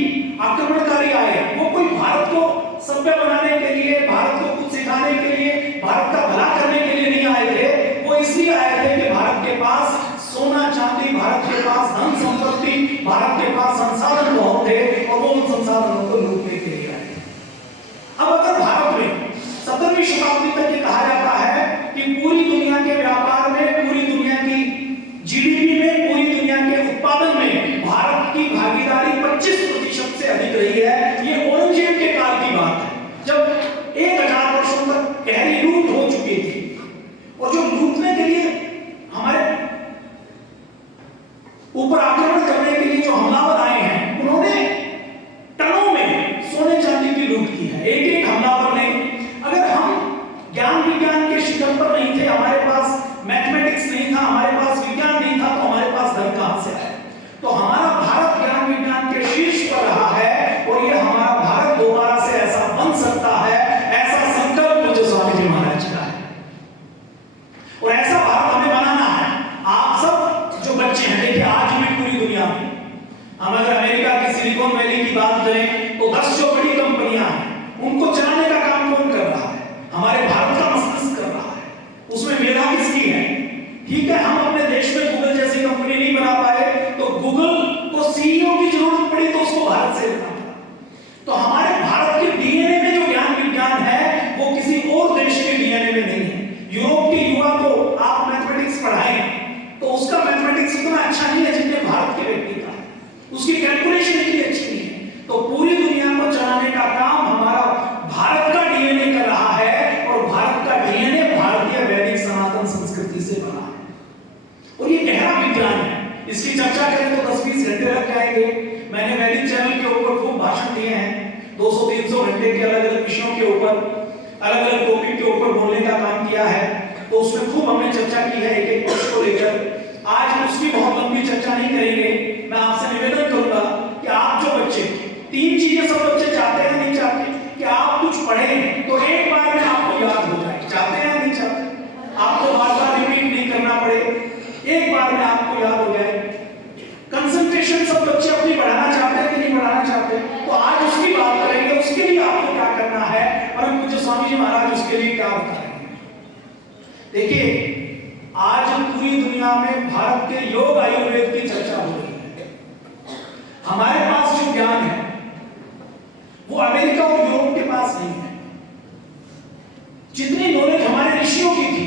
आक्रमणकारी आए, वो कोई भारत को सभ्य बनाने के लिए, भारत को कुछ सिखाने के लिए, भारत का भला करने के लिए नहीं आए थे। वो इसलिए आए थे कि भारत के पास सोना, चांदी, भारत के पास धन संपत्ति, भारत के पास संसाधन बहुत थे और वो उन संसाधनों को लूटने के लिए आए। अब अगर भारत में 17वीं शताब्दी तक ये कहा जाता है कि पूरी दुनिया के व्यापार में, पूरी दुनिया की जीडीपी में, पूरी दुनिया के उत्पादन में भारत की भागीदारी 25% से अधिक रही है, ये औरंगजेब के काल की बात है, जब 1000 वर्षों तक गहरी लूट हो चुकी थी। और जो लूटने के लिए हमारे ऊपर आक्रमण करने के लिए जो हमलावर आए हैं, उन्होंने टनों में सोने चांदी की लूट की है। एक हमलावर ने, अगर हम ज्ञान विज्ञान के शिखर पर नहीं थे, हमारे पास मैथमेटिक्स नहीं था, हमारे पास विज्ञान नहीं था, तो हमारे पास धन कहां से आया? तो हमारा भारत ज्ञान विज्ञान के शीर्ष पर रहा है और ये हमारा भारत दोबारा से ऐसा बन सकता है, ऐसा संकल्प मुझे स्वामी जी महाराज का है। इसकी चर्चा करें तो 10-20 घंटे लग जाएंगे। मैंने वैदिक चैनल के ऊपर खूब भाषण दिए हैं, 200-300 घंटे के अलग अलग विषयों के ऊपर, अलग अलग टॉपिक के ऊपर बोलने का काम किया है, तो उसमें खूब हमने चर्चा की है एक एक पक्ष को लेकर। आज उसकी बहुत लंबी चर्चा नहीं करेंगे। मैं आपसे निवेदन करूंगा कि आप जो बच्चे, 3 चीजें सब बच्चे चाहते हैं नहीं चाहते कि आप कुछ पढ़ें तो एक बार में आपको याद हो जाए, चाहते हैं नहीं चाहते, आपको बार-बार रिपीट नहीं करना पड़े, एक बार में आपको याद हो जाए। कंसंट्रेशन सब बच्चे अपनी बढ़ाना चाहते हैं कि नहीं बढ़ाना चाहते, तो आज उसकी बात करेंगे, उसके लिए आपको क्या करना है और मुझे स्वामी जी महाराज उसके लिए क्या बताएंगे। देखिए, आज पूरी दुनिया में भारत के योग आयुर्वेद की चर्चा हो रही है। हमारे पास जो ज्ञान है वो अमेरिका और यूरोप के पास नहीं है। जितनी नॉलेज हमारे ऋषियों की थी,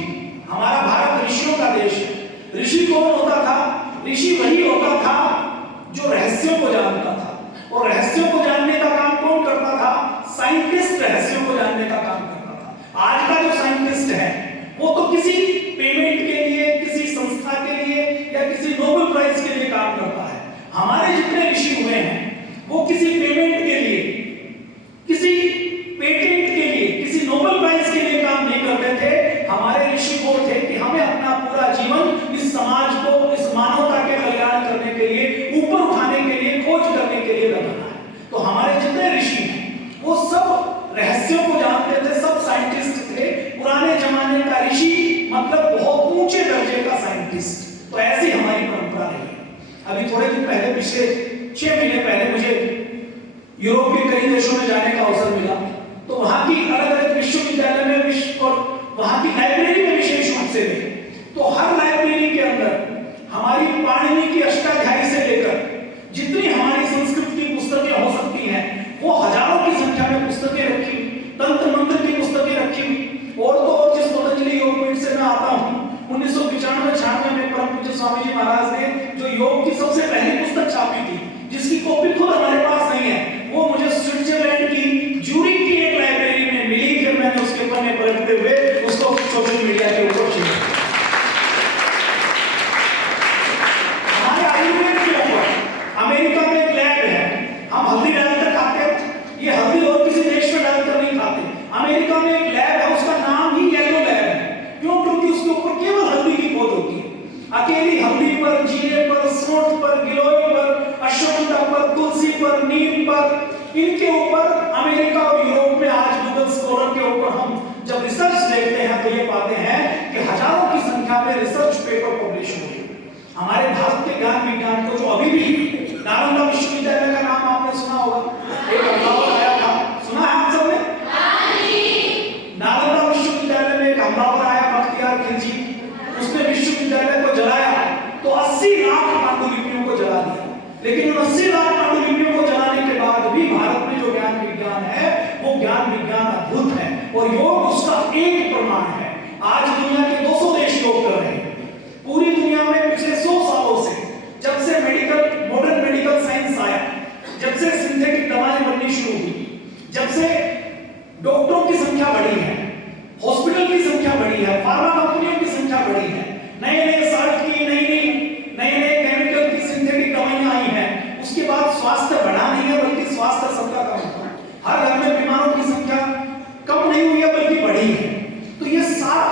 हमारा भारत ऋषियों का देश है। ऋषि कौन होता था? ऋषि वही होता था जो रहस्यों को जानता था, और रहस्यों को जानने का काम कौन करता था? साइंटिस्ट रहस्यों को जानने का काम करता था। आज का जो साइंटिस्ट है वो तो किसी पेमेंट के लिए, किसी संस्था के लिए या किसी नोबेल प्राइज के लिए काम करता है। हमारे जितने ऋषि हुए हैं वो किसी पेमेंट के लिए, किसी पेटेंट के लिए, किसी नोबेल प्राइज के लिए काम नहीं करते थे। हमारे ऋषि को थे कि हमें अपना पूरा जीवन इस समाज को, इस मानवता के कल्याण करने के लिए, ऊपर उठाने के लिए, खोज करने के लिए लगाना है। तो हमारे जितने ऋषि हैं वो सब रहस्यों को जानते थे, सब साइंटिस्ट थे। पुराने जमाने का ऋषि मतलब बहुत ऊंचे दर्जे का साइंटिस्ट। तो ऐसी हमारी परंपरा रही है। अभी थोड़े दिन पहले, पिछले 6 महीने पहले मुझे यूरोप के कई देशों में जाने का अवसर मिला, तो वहां की अलग अलग विश्वविद्यालय में और वहां की लाइब्रेरी में विशेष रूप से गए, तो हर लाइब्रेरी के अंदर हमारी पाणिनि की अष्टाध्यायी से लेकर जितनी हमारी संस्कृत की पुस्तकें हो सकती हैं वो हजारों की संख्या में पुस्तकें रखी हुई, तंत्र मंत्र की पुस्तकें रखी हुई। और तो और जिस पतंजलि योग पीठ से मैं आता हूँ, 1995-96 में परम पूज्य स्वामी जी महाराज ने जो योग की सबसे पहली पुस्तक छापी थी, जिसकी कॉपी खुद हमारे पास नहीं है, वो मुझे स्विट्जरलैंड की ज्यूरिख की एक लाइब्रेरी में मिली। फिर मैंने उसके पन्ने पलटते हुए उसको सोशल मीडिया के ऊपर शेयर किया। हमारे आयुर्वेद के ऊपर अमेरिका में एक लैब है, हम हल्दी डालकर खाते हैं, ये हल्दी और किसी देश में डालकर नहीं खाते। अमेरिका में एक लैब है, उसका नाम ही येलो लैब है। क्यों? क्योंकि उसके ऊपर केवल हल्दी की खोज होती है। अकेली हल्दी पर, जीरे पर, सौंठ पर, गिलोय पर, अश्वगंधा पर, तुलसी पर, नीम पर, इनके ऊपर अमेरिका और यूरोप में आज गूगल स्कॉलर के ऊपर हम जब रिसर्च देखते हैं तो ये पाते हैं कि हजारों की संख्या में रिसर्च पेपर पब्लिश हुए। हमारे भारत के ज्ञान विज्ञान को जो अभी भी नालंदा विश्वविद्यालय का नाम आपने सुना होगा, एक हमलावर आया था, सुना है आप सबने? नालंदा विश्वविद्यालय में एक हमलावर आया, बख्तियार खिलजी, उसने विश्वविद्यालय को जलाया तो 80 लाख पांडुलिपियों को जला दिया। लेकिन उन 80 लाख पांडुलिपियों को जलाने के बाद भी भारत में जो ज्ञान विज्ञान है वो ज्ञान विज्ञान अद्भुत है, और योग उसका एक प्रमाण है। आज दुनिया के 200 देश योग कर रहे हैं। पूरी दुनिया में पिछले 100 सालों से, जब से मॉडर्न मेडिकल साइंस आया, जब से सिंथेटिक दवाएं बननी शुरू हुई, जब से डॉक्टरों की संख्या बढ़ी है, हॉस्पिटल की संख्या बढ़ी है, फार्मा कंपनियों की संख्या बढ़ी है, नए साल्ट की, नए केमिकल की सिंथेटिक दवाइयां आई हैं, उसके बाद स्वास्थ्य बढ़ा नहीं है बल्कि स्वास्थ्य सबका कम हुआ है। हर घर में बीमारों की संख्या कम नहीं हुई है बल्कि बढ़ी है। तो ये सारा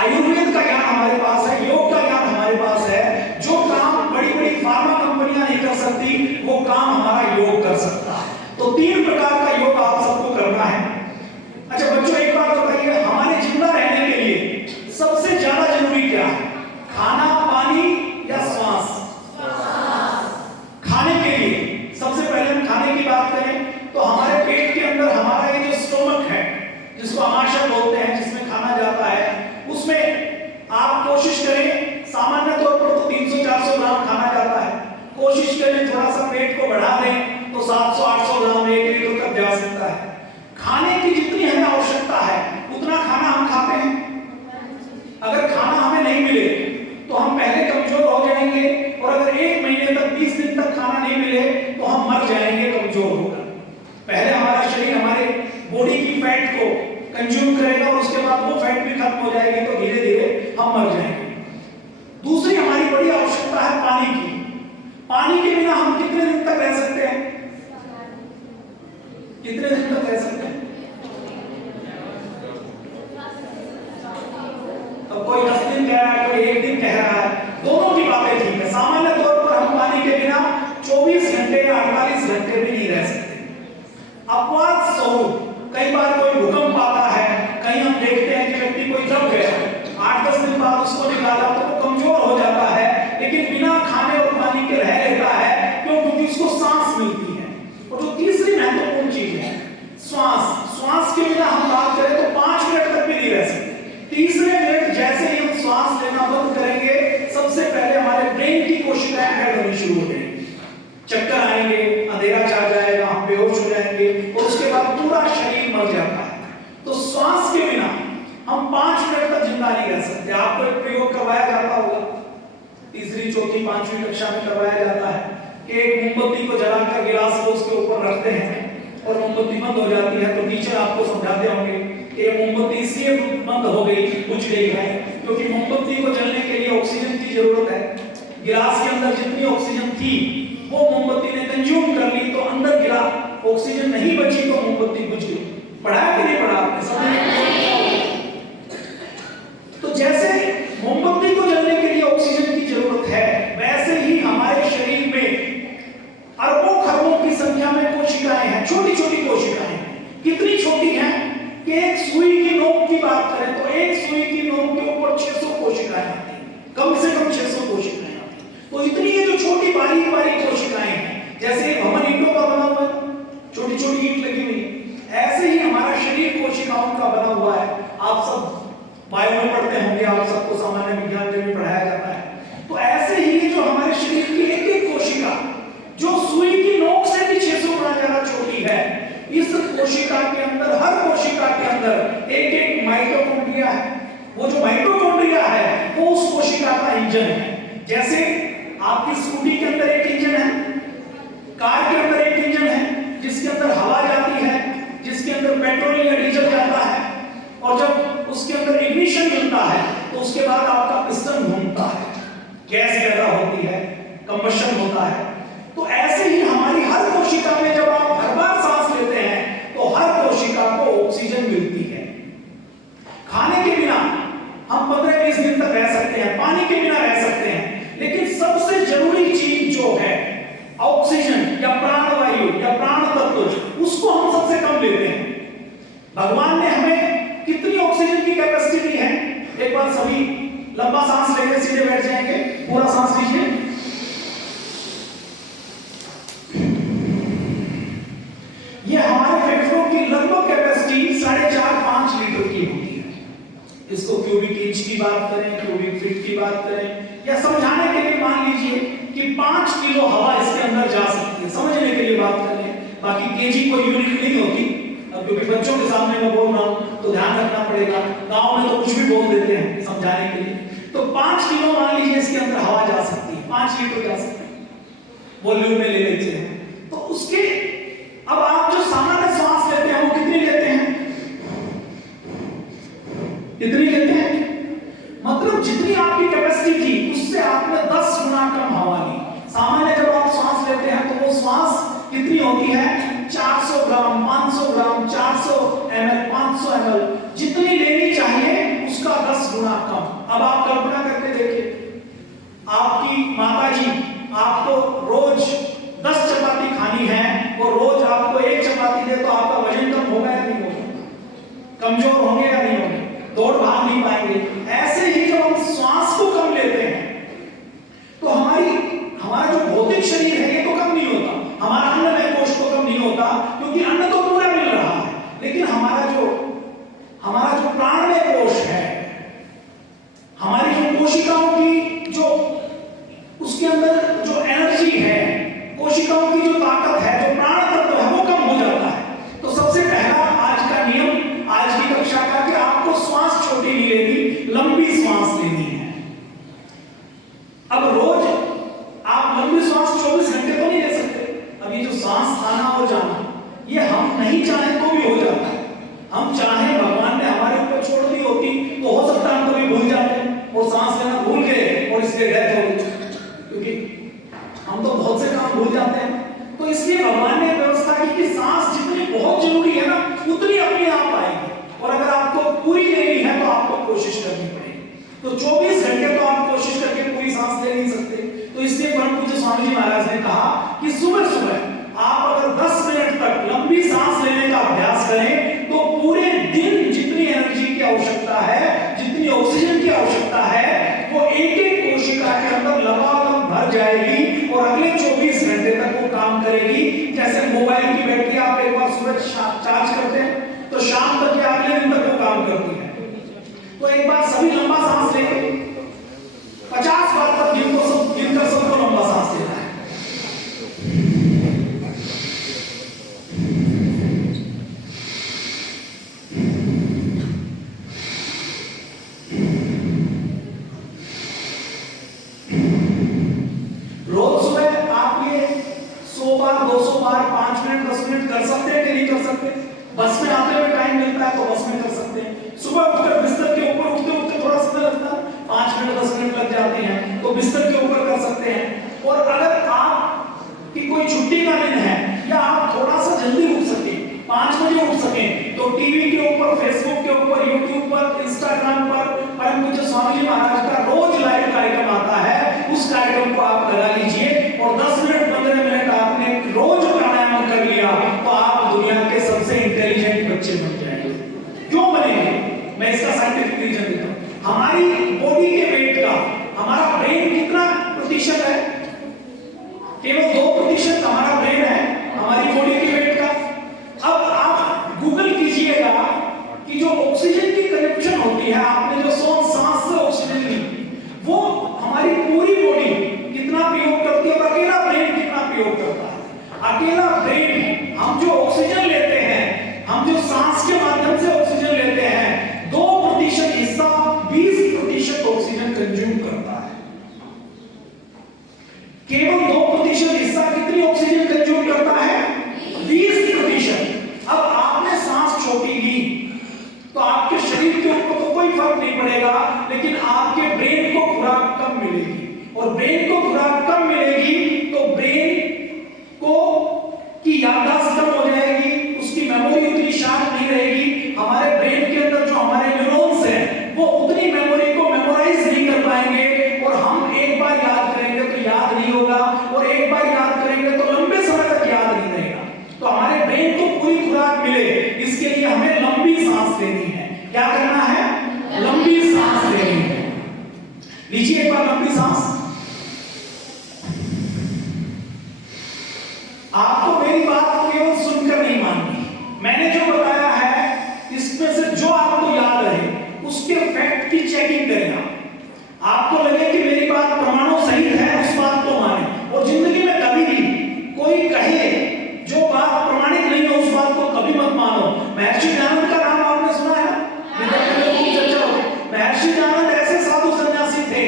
आयुर्वेद का ज्ञान हमारे पास है, योग का ज्ञान हमारे पास है। जो काम बड़ी बड़ी फार्मा कंपनियां नहीं कर सकती वो काम हमारा योग कर सकता है। तो 3 प्रकार का योग आप सबको करना है। अच्छा बच्चों, एक बात बताइए, हमारे जिंदा रहने के लिए सबसे ज्यादा जरूरी क्या है? खाना, पानी या श्वास? खाने के लिए सबसे पहले हम खाने की बात करें तो हमारे पेट के अंदर हमारा ये जो स्टोमक है, जिसको आमाशय बोलते हैं, जिसमें खाना जाता है, उसमें आप कोशिश करें, सामान्य तौर पर तो 300-400 ग्राम खाना जाता है, कोशिश करें थोड़ा सा पेट को बढ़ा दें तो 700-800 ग्राम, 1 लीटर तक जा सकता है। खाने की जितनी हमें आवश्यकता है उतना खाना हम खाते हैं। अगर खाना हमें नहीं मिले तो हम पहले कमजोर हो जाएंगे, और अगर 1 महीने तक, 20 दिन तक खाना नहीं मिले तो हम मर जाएंगे कमजोर होकर। पहले हमारा शरीर हमारे बॉडी की फैट को कंज्यूम करेगा और उसके बाद वो फैट भी खत्म हो जाएगी, तो धीरे धीरे हम मर जाएंगे। दूसरी हमारी बड़ी आवश्यकता है पानी की। पानी के बिना हम कितने दिन तक रह सकते हैं? कितने दिन तक रह सकते हैं? अब कोई 10 दिन कह रहा है, कोई 1 दिन कह रहा है, दोनों की बातें ठीक है। सामान्य तौर पर हम पानी के बिना 24 घंटे या 48 घंटे भी नहीं रह सकते। अपवाद स्वरूप कई बार कोई भूकंप आता है, कहीं हम देखते हैं कि व्यक्ति कोई दब गया, 8-10 दिन बाद उसको निकाला तो वो कमजोर हो जाता है, लेकिन बिना खाने और पानी के रह लेता है। क्यों? क्योंकि उसको सांस मिलती है। और जो तीसरी महत्वपूर्ण चीज है श्वास, श्वास के बिना हम बात करें तो 5 मिनट तक भी नहीं रह सकते। तीसरे मिनट जैसे ही हम श्वास लेना बंद करेंगे, सबसे पहले हमारे ब्रेन की कोशिकाएं हेड होनी शुरू हो जाएंगी, चक्कर आएंगे, अंधेरा छा जाएगा, हम बेहोश हो जाएंगे और उसके बाद पूरा शरीर मर जाता है। तो श्वास के बिना हम 5 मिनट तक जिंदा नहीं रह सकते। आपको एक प्रयोग करवाया जाता होगा, तीसरी, चौथी, 5वीं कक्षा में करवाया जाता है कि एक मोमबत्ती को जलाकर गिलास को उसके ऊपर रखते हैं और मोमबत्ती बंद हो जाती है। तो टीचर आपको समझाते होंगे कि ये मोमबत्ती इसलिए बंद हो गई, बुझ गई है, क्योंकि मोमबत्ती को जलने के लिए ऑक्सीजन की जरूरत है। गिलास के अंदर जितनी ऑक्सीजन थी वो मोमबत्ती ने कंज्यूम कर ली, तो अंदर गिलास ऑक्सीजन नहीं बची तो मोमबत्ती बुझ गई। पढ़ा कि नहीं पढ़ा आपने? तो जैसे मोमबत्ती को जलने के लिए ऑक्सीजन की जरूरत है, वैसे ही हमारे शरीर में अरबों खरबों की संख्या में कोशिकाएं हैं, छोटी छोटी कोशिकाएं। कितनी छोटी हैं कि एक सुई की नोक की बात करें तो एक सुई की नोक के ऊपर 600 कोशिकाएं आती हैं, कम से कम 600 कोशिकाएं आती हैं। तो इतनी ये जो छोटी बारीक बारीक कोशिकाएं हैं, जैसे भवन ईंटों का बना हुआ है, छोटी छोटी ईंट लगी हुई है, ऐसे ही हमारा शरीर कोशिकाओं का बना हुआ है। आप सब बायो में पढ़ते होंगे, आप सबको सामान्य विज्ञान में भी पढ़ाया जाता है। तो ऐसे ही जो हमारे शरीर की एक एक कोशिका, जो सुई की नोक से भी 600 गुना ज्यादा छोटी है, इस कोशिका के अंदर, हर कोशिका के अंदर एक एक माइटोकॉन्ड्रिया है। वो जो माइटोकॉन्ड्रिया है वो उस कोशिका का इंजन है। जैसे आपकी स्कूटी के अंदर एक इंजन है, कार के अंदर एक इंजन है जिसके अंदर हवा जाती है, जिसके अंदर पेट्रोल या डीजल जाता है, और जब उसके अंदर इग्निशन मिलता है तो उसके बाद आपका पिस्टन घूमता है, गैस पैदा होती है, कंबशन होता है। तो ऐसे ही हमारी हर कोशिका में जब आप हर बार सांस लेते हैं तो हर कोशिका को ऑक्सीजन मिलती है। खाने के बिना हम 15-20 दिन तक रह सकते हैं, पानी के बिना रह सकते हैं, लेकिन सबसे जरूरी चीज जो है ऑक्सीजन या प्राणवायु या प्राण तत्व, उसको हम सबसे कम लेते हैं। भगवान ने हमें कितनी ऑक्सीजन की कैपेसिटी दी है? एक बार सभी लंबा सांस लेके सीधे बैठ जाएंगे, पूरा सांस लीजिए। ये हमारे फेफड़ों की लगभग कैपेसिटी 4.5-5 लीटर की होती है। इसको क्यूबिक इंच की बात करें, क्यूबिक फीट की बात करें, या समझाने के लिए मान लीजिए कि 5 किलो हवा इसके अंदर जा सकती है, समझने के लिए बात करें। बाकी केजी कोई यूनिट नहीं होती, अब क्योंकि बच्चों के सामने मैं बोल रहा हूं तो ध्यान रखना पड़ेगा। गांव में तो कुछ भी बोल देते हैं समझाने के लिए। तो 5 किलो मान लीजिए इसके अंदर हवा जा सकती है, 5 लीटर जा सकती है, वॉल्यूम में ले लेते हैं। तो उसके अब आप जो सामान्य सांस लेते हैं वो कितनी लेते हैं? कितनी लेते हैं? मतलब जितनी आपकी कैपेसिटी थी उससे आपने 10 गुना कम हवा ली। सामान्य जब आप सांस लेते हैं तो वो सांस कितनी होती है? 400 ग्राम, 500 ग्राम, 400 ml, 500 ml, जितनी लेनी चाहिए उसका 10 गुना कम। अब आप कल्पना करके देखिए, आपकी माताजी आपको रोज 10 चपाती खानी है और रोज आपको 1 चपाती दे तो आपका वजन कम होगा या नहीं होगा? कमजोर होंगे या नहीं होंगे? दौड़ भाग नहीं पाएंगे। ऐसे ही जब हम श्वास को कम लेते हैं तो हमारा जो भौतिक शरीर है ये तो कम नहीं होता, हमारा अन्नमय कोश तो कम नहीं होता, क्योंकि अन्न तो पूरा मिल रहा है, लेकिन हमारा जो प्राणमय कोश है, हमारी जो कोशिकाओं की जो उसके अंदर जो एनर्जी है, कोशिकाओं की जो ताकत है, जो प्राण तत्व है वो कम हो जाता है। तो सबसे पहला आज का नियम, आज की कक्षा का, कि आपको श्वास छोटी नहीं लेनी, लंबी श्वास लेनी है। अब रोज आप लंबी श्वास 24 घंटे तो नहीं ले सकते। अब ये जो सांस आना और जाना, ये हम नहीं चाहे तो भी हो जाता है। हम चाहे, भगवान ने हमारे ऊपर छोड़ दी होती तो हो सकता है हम कभी भूल जाते और सांस लेना भूल गए और इस पूरी लेनी है तो आपको कोशिश करनी पड़ेगी। तो 24 घंटे तो आप कोशिश करके पूरी सांस ले नहीं सकते। तो इसलिए परम पूज्य स्वामी जी महाराज ने कहा कि सुबह सुबह आप अगर 10 मिनट तक लंबी सांस लेने का अभ्यास करें तो पूरे दिन जितनी एनर्जी की आवश्यकता है, जितनी ऑक्सीजन की आवश्यकता है, वो एक एक कोशिका के अंदर लगातार भर जाएगी और अगले 24 घंटे तक वो काम करेगी। जैसे मोबाइल की बैटरी आप एक बार सुबह चार्ज करते हैं तो शाम तक या अगले दिन तक वो काम करती है। तो एक बार सभी लंबा सांस लेंगे, 50 बार तक गिनकर सबको लंबा सांस लेना है। रोज सुबह आप ये 100 बार, 200 बार, 5 मिनट, 10 मिनट कर सकते हैं कि नहीं कर सकते? बस में आते हुए टाइम मिलता है तो बस में कर सकते हैं। सुबह उठकर बिस्तर के ऊपर उठते उठते थोड़ा समय लगता है, 5 मिनट 10 मिनट लग जाते हैं, तो बिस्तर के ऊपर कर सकते हैं। और अगर आप की कोई छुट्टी का दिन है या आप थोड़ा सा जल्दी उठ सके, 5 बजे उठ सके, तो टीवी के ऊपर, फेसबुक के ऊपर, यूट्यूब पर, इंस्टाग्राम पर परम पूज्य स्वामी जी महाराज का रोज लाइव कार्यक्रम आता है। उस कार्यक्रम को आप लगा लीजिए और 10 मिनट 15 मिनट आपने रोज प्राणायाम कर लिया तो आप दुनिया के सबसे इंटेलिजेंट बच्चे बन जाएंगे। क्यों बनेंगे? मैं इसका साइंटिफिक रीजन देता हूं। हमारी बॉडी के वेट का हमारा ब्रेन कितना प्रतिशत है? केवल 2% हमारा ब्रेन है हमारी बॉडी के वेट का। अब आप गूगल कीजिएगा कि जो ऑक्सीजन की कंजप्शन होती है, आपने जो सांस से ऑक्सीजन ली, वो हमारी पूरी बॉडी कितना प्रयोग करती है और अकेला ब्रेन कितना प्रयोग करता है। अकेला ब्रेन, हम जो ऑक्सीजन लेते हैं, हम जो सांस के माध्यम से ऑक्सीजन लेते हैं, 2% हिस्सा 20% ऑक्सीजन कंज्यूम करता है। केवल 2% हिस्सा कितनी ऑक्सीजन कंज्यूम करता है? 20%। अब आपने सांस छोटी ली तो आपके शरीर के ऊपर तो कोई फर्क नहीं पड़ेगा, लेकिन आपके ब्रेन को खुराक कम मिलेगी और ब्रेन को खुराक कम मिलेगी तो ब्रेन को की याददाश्त कम हो जाएगी, उसकी मेमोरी उतनी शार्प नहीं रहेगी। हमारे ब्रेन के अंदर जो हमारे न्यूरॉन्स हैं वो उतनी मेमोरी को मेमोराइज नहीं कर पाएंगे और हम एक बार याद करेंगे तो याद नहीं होगा और एक बार याद करेंगे तो लंबे समय तक याद नहीं रहेगा। तो हमारे ब्रेन को पूरी खुराक मिले, इसके लिए हमें लंबी सांस लेनी है। क्या करना है? लंबी सांस लेनी है। लीजिए एक बार लंबी सांस। आपको मेरी बात केवल सुनकर नहीं माननी, मैंने जो बताया है इसमें से जो आपको याद रहे उसके फैक्ट की चेकिंग करें। आपको लगे कि मेरी बात प्रमाणों सहित है, उस बात को माने। और जिंदगी में कभी भी कोई कहे जो बात प्रमाणित नहीं है उस बात को कभी मत मानो। महर्षि दयानंद का नाम आपने सुना है? महर्षि दयानंद ऐसे साधु सन्यासी थे,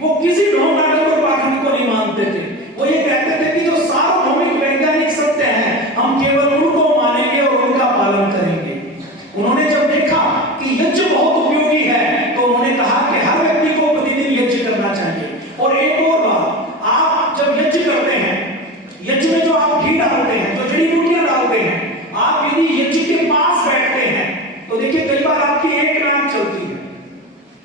वो किसी ढोंग नाटक और पाखंड को नहीं मानते थे। वो ये कहते थे कि जो सार्वभौमिक वैज्ञानिक सत्य हैं हम केवल उनको मानेंगे और उनका पालन करेंगे। उन्होंने जब देखा कि यज्ञ बहुत उपयोगी है तो उन्होंने कहा कि हर व्यक्ति को प्रतिदिन यज्ञ करना चाहिए। और एक और बात, आप जब यज्ञ करते हैं, यज्ञ में जो आप घी डालते हैं, जो जड़ी बूटियां डालते हैं, आप यदि यज्ञ के पास बैठते हैं तो देखिए कई बार आपकी एक नाक चलती है,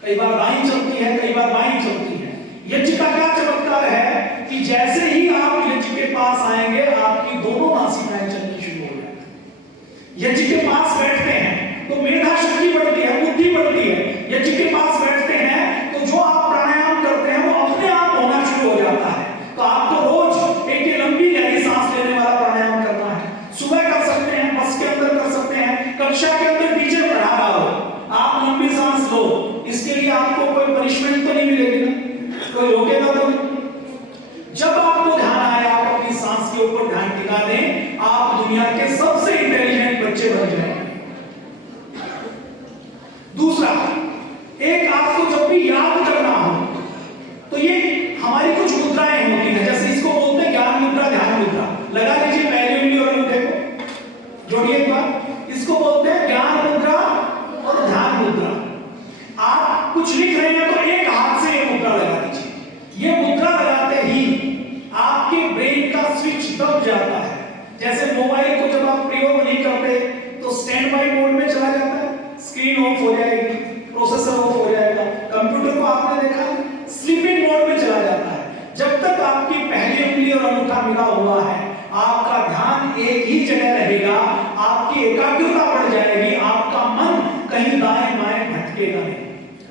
कई बार दाईं चलती है, कई बार बाईं चलती है। यज्ञ का क्या चमत्कार है कि जैसे ही आप यज्ञ के पास आएंगे आपकी दोनों नासिकाएं चलनी शुरू हो जाएंगी। यज्ञ के पास बैठते हैं तो मेधा शक्ति बढ़ती है, बुद्धि बढ़ती है। यज्ञ के पास बैठते हैं तो जो आप प्राणायाम करते हैं वो अपने आप होना शुरू हो जाता है। तो आपको रोज एक लंबी गहरी सांस लेने वाला प्राणायाम करना है। सुबह कर सकते हैं, बस के अंदर कर सकते हैं, कक्षा के अंदर पीछे पढ़ा रहा हो, आप लंबी सांस लो। इसके लिए आपको कोई पनिशमेंट तो नहीं मिलेगी ना, कोई रोकेगा तो नहीं। जब आपको ध्यान आए आप अपनी सांस के ऊपर ध्यान टिका दें, आप दुनिया के सबसे इंटेलिजेंट बच्चे बन जाएंगे। दूसरा, एक आपको जब भी याद करना हो तो ये हमारी कुछ मुद्राएं होती हैं, जैसे इसको बोलते हैं ज्ञान मुद्रा, ध्यान मुद्रा। लगा लीजिए पहली उंगली और अंगूठे को जोड़िए एक बार। इसको बोलते हैं ज्ञान मुद्रा और ध्यान मुद्रा। आप कुछ लिख रहे हैं तो एक हाथ से ये मुद्रा लगा दीजिए। ये मुद्रा लगाते ही आपके ब्रेन का स्विच दब जाता है। जैसे मोबाइल को जब आप प्रयोग नहीं करते तो स्टैंड बाय मोड में चला जाता है, स्क्रीन ऑफ हो जाएगी, कहीं दाएं बाएं भटकेगा नहीं।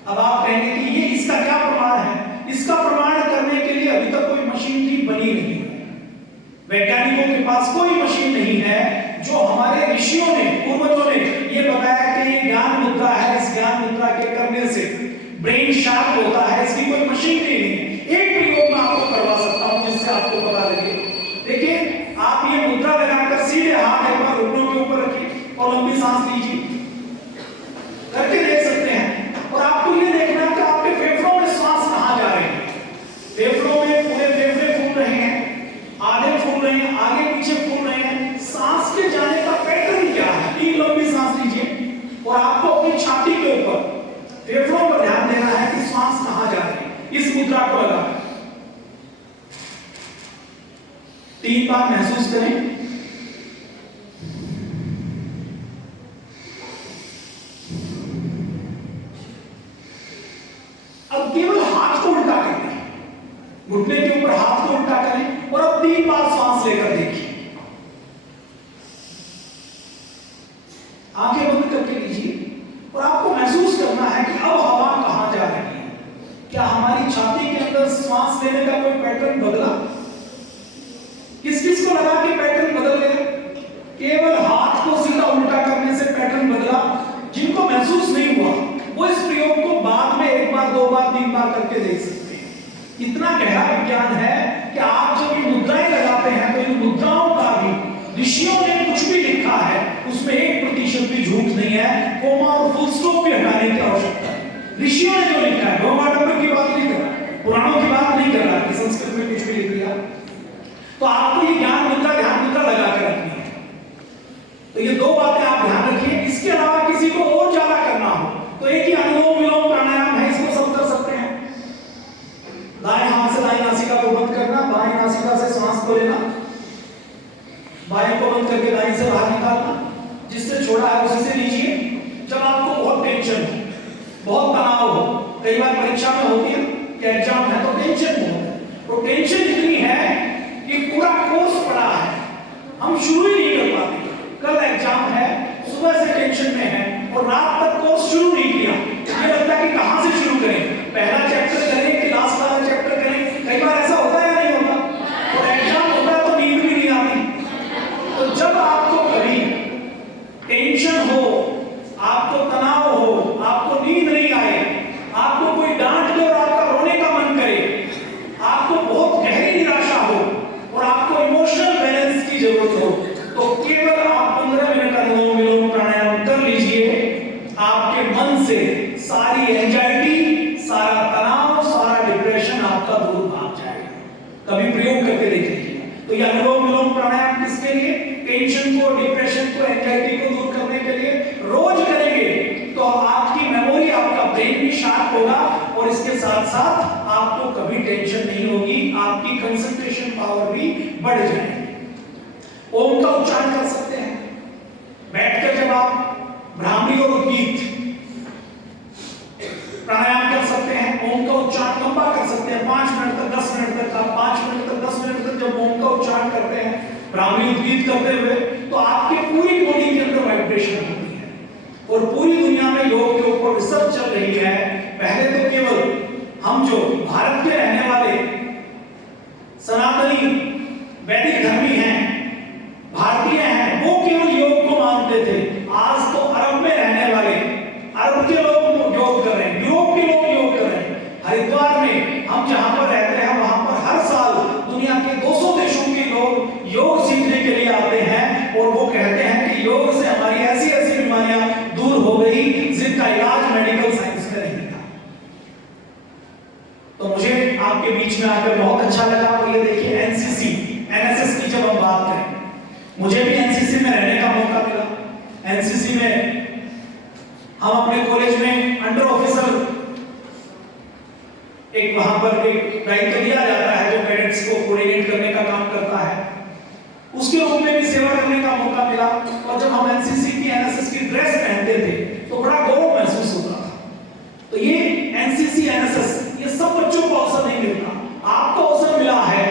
अब आप कहेंगे कि ये इसका क्या प्रमाण है? इसका प्रमाण करने के लिए अभी तक कोई मशीनरी बनी नहीं है। वैज्ञानिकों के पास कोई मशीन नहीं है जो हमारे ऋषियों ने, पूर्वजों ने ये बताया कि ये ज्ञान मुद्रा है, इस ज्ञान मुद्रा के करने से ब्रेन शार्प होता है, इसकी कोई मशीन नहीं है। एक प्रयोग मैं आपको करवा सकता हूं जिससे आपको पता लगे। देखिए, आप ये मुद्रा लगाकर सीधे हाथ एक बार घुटनों के ऊपर रखिए और लंबी सांस लीजिए, करके देख सकते हैं। और आपको ये देखना है कि आपके फेफड़ों में सांस कहां जा रही है। फेफड़ों में पूरे फेफड़े फूल रहे हैं, आधे फूल रहे हैं, आगे पीछे फूल रहे हैं, सांस के जाने का पैटर्न क्या है। तीन लंबी सांस लीजिए और आपको अपनी छाती के ऊपर फेफड़ों पर ध्यान देना है कि सांस कहां जा रही है। इस मुद्रा को लगाकर 3 बार महसूस करें। अब केवल हाथ को उल्टा करें, घुटने के ऊपर हाथ को उल्टा करें और अब 3 बार सांस लेकर देखिए। आंखें बंद करके लीजिए और आपको महसूस करना है कि अब हवा कहां जा रही है। क्या हमारी छाती के अंदर सांस लेने का कोई पैटर्न बदला? किस किस को लगा कि पैटर्न बदल गया? केवल हाथ को सीधा उल्टा करने से पैटर्न बदला। जिनको महसूस नहीं हुआ वो इस प्रयोग को बाद में 1 बार 2 बार 3 बार करके देख सकते हैं। इतना गहरा विज्ञान है कि आप जब ये मुद्राएं लगाते हैं तो इन मुद्राओं का भी ऋषियों ने कुछ भी लिखा है उसमें 1% भी झूठ नहीं है। कोमा और फुल स्टॉप भी हटाने की आवश्यकता है। ऋषियों ने जो लिखा है, गौमाडम्बर की बात नहीं कर रहा, पुराणों की बात नहीं कर रहा कि संस्कृत में कुछ भी लिख दिया। तो आपको ये ज्ञान मुद्रा, ध्यान मुद्रा लगा कर रखनी है। तो ये 2 बातें आप ध्यान रखिए। इसके अलावा किसी को और ज्यादा करना हो तो एक ही अनुलोम विलोम प्राणायाम है, इसको सब कर सकते हैं। दाएं हाथ से दाएं नासिका को बंद करना, बाएं नासिका से सांस को लेना, बाएं को बंद करके दाएं से बाहर निकालना, जिससे छोड़ा है उसी से लीजिए। जब आपको बहुत टेंशन हो, बहुत तनाव हो, कई बार परीक्षा में होती है कि एग्जाम है तो टेंशन हो, तो टेंशन इतनी है कि पूरा कोर्स पड़ा है, हम शुरू ही नहीं कर पाते। कल एग्जाम है, सुबह से टेंशन में है और रात तक कोर्स शुरू नहीं किया। ये लगता है कि कहां से शुरू करें, पहला चैप्टर करें कि लास्ट वाला चैप्टर करें। कई बार ऐसा होता है या नहीं होता? और एग्जाम होता है तो नींद भी नहीं आती। तो जब आपको कभी टेंशन हो, आपको तनाव हो, आपको नींद नहीं आए, आपको कोई डांट दे और आपका रोने का मन करे, आपको बहुत गहरी निराशा हो और आपको इमोशनल बैलेंस की जरूरत हो, तो केवल आप 15 मिनट अनुलोम विलोम प्राणायाम कर लीजिए। आपके मन से सारी एंजाइटी, सारा तनाव, सारा डिप्रेशन आपका दूर भाग जाएगा। कभी प्रयोग करके देख लीजिए। तो ये अनुलोम विलोम प्राणायाम किसके लिए? टेंशन को, डिप्रेशन को, एंजाइटी को दूर करने के लिए। रोज करेंगे तो आपकी मेमोरी, आपका ब्रेन भी शार्प होगा और इसके साथ साथ आपको कभी टेंशन नहीं होगी, आपकी कंसंट्रेशन पावर भी बढ़ जाएगी। ओम का उच्चारण कर सकते हैं बैठकर। जब आप भ्रामरी और उद्गीत प्राणायाम कर सकते हैं, ओम का उच्चारण लंबा कर सकते हैं, 5 मिनट तक, 10 मिनट तक। आप 5 मिनट तक, 10 मिनट तक जब ओम का उच्चारण करते हैं भ्रामरी उद्गीत करते हुए, तो आपके पूरी बॉडी के अंदर वाइब्रेशन होती है। और पूरी दुनिया में योग के ऊपर रिसर्च चल रही है। पहले तो केवल हम जो भारत के रहने वाले सनातनी वैदिक धर्मी हैं, भारतीय हैं, वो केवल योग को मानते थे। आज तो अरब में रहने वाले, अरब के लोग योग कर रहे हैं, यूरोप के लोग योग कर रहे हैं। हरिद्वार में हम जहां पर रहते हैं वहां पर हर साल दुनिया के 200 देशों के लोग योग सीखने के लिए आते हैं और वो कहते हैं कि योग से हमारी ऐसी ऐसी बीमारियां दूर हो गई जिनका इलाज मेडिकल साइंस में नहीं था। तो मुझे आपके बीच में आकर बहुत अच्छा लगा। और ये देखिए एनसीसी, एनएसएस की जब हम बात करें, मुझे भी एनसीसी में रहने का मौका मिला। एनसीसी में हम अपने कॉलेज में अंडर ऑफिसर एक वहां पर एक दायित्व दिया जाता है जो कैडेट्स को कोऑर्डिनेट करने का काम करता है, उसके रूप में भी सेवा करने का मौका मिला। और जब हम एनसीसी की, एनएसएस की ड्रेस पहनते थे तो बड़ा गौरव महसूस होता था। तो ये एनसीसी, एनएसएस, ये सब बच्चों को अवसर नहीं मिलता, आपको अवसर मिला है।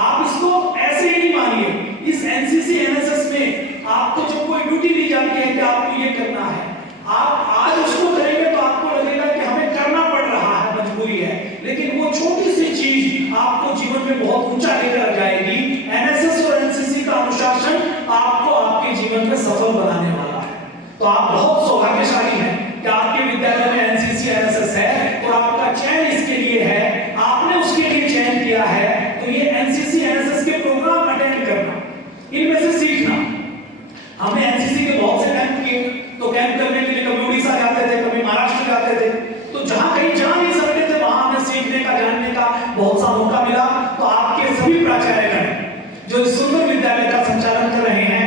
आप इसको ऐसे ही नहीं मानिए। इस एनसीसी, एनएसएस में आपको जब कोई ड्यूटी दी जाती है कि आपको ये करना है, आप आज उस सफल बनाने वाला है। तो आप बहुत सौभाग्यशाली हैं कि आपके विद्यालय में एनसीसी एनएसएस है और आपका चयन इसके लिए है, आपने उसके लिए चयन किया है। तो ये एनसीसी एनएसएस के प्रोग्राम अटेंड करना, इनमें से सीखना। हमने एनसीसी के बहुत से कैंप किए, तो कैंप करने के लिए कभी उड़ीसा जाते थे, कभी महाराष्ट्र जाते थे, तो जहां कहीं जा नहीं सकते थे वहां हमें सीखने का, जानने का बहुत सा मौका मिला। तो आपके सभी प्राचार्यगण जो इस सुंदर विद्यालय का संचालन कर रहे हैं,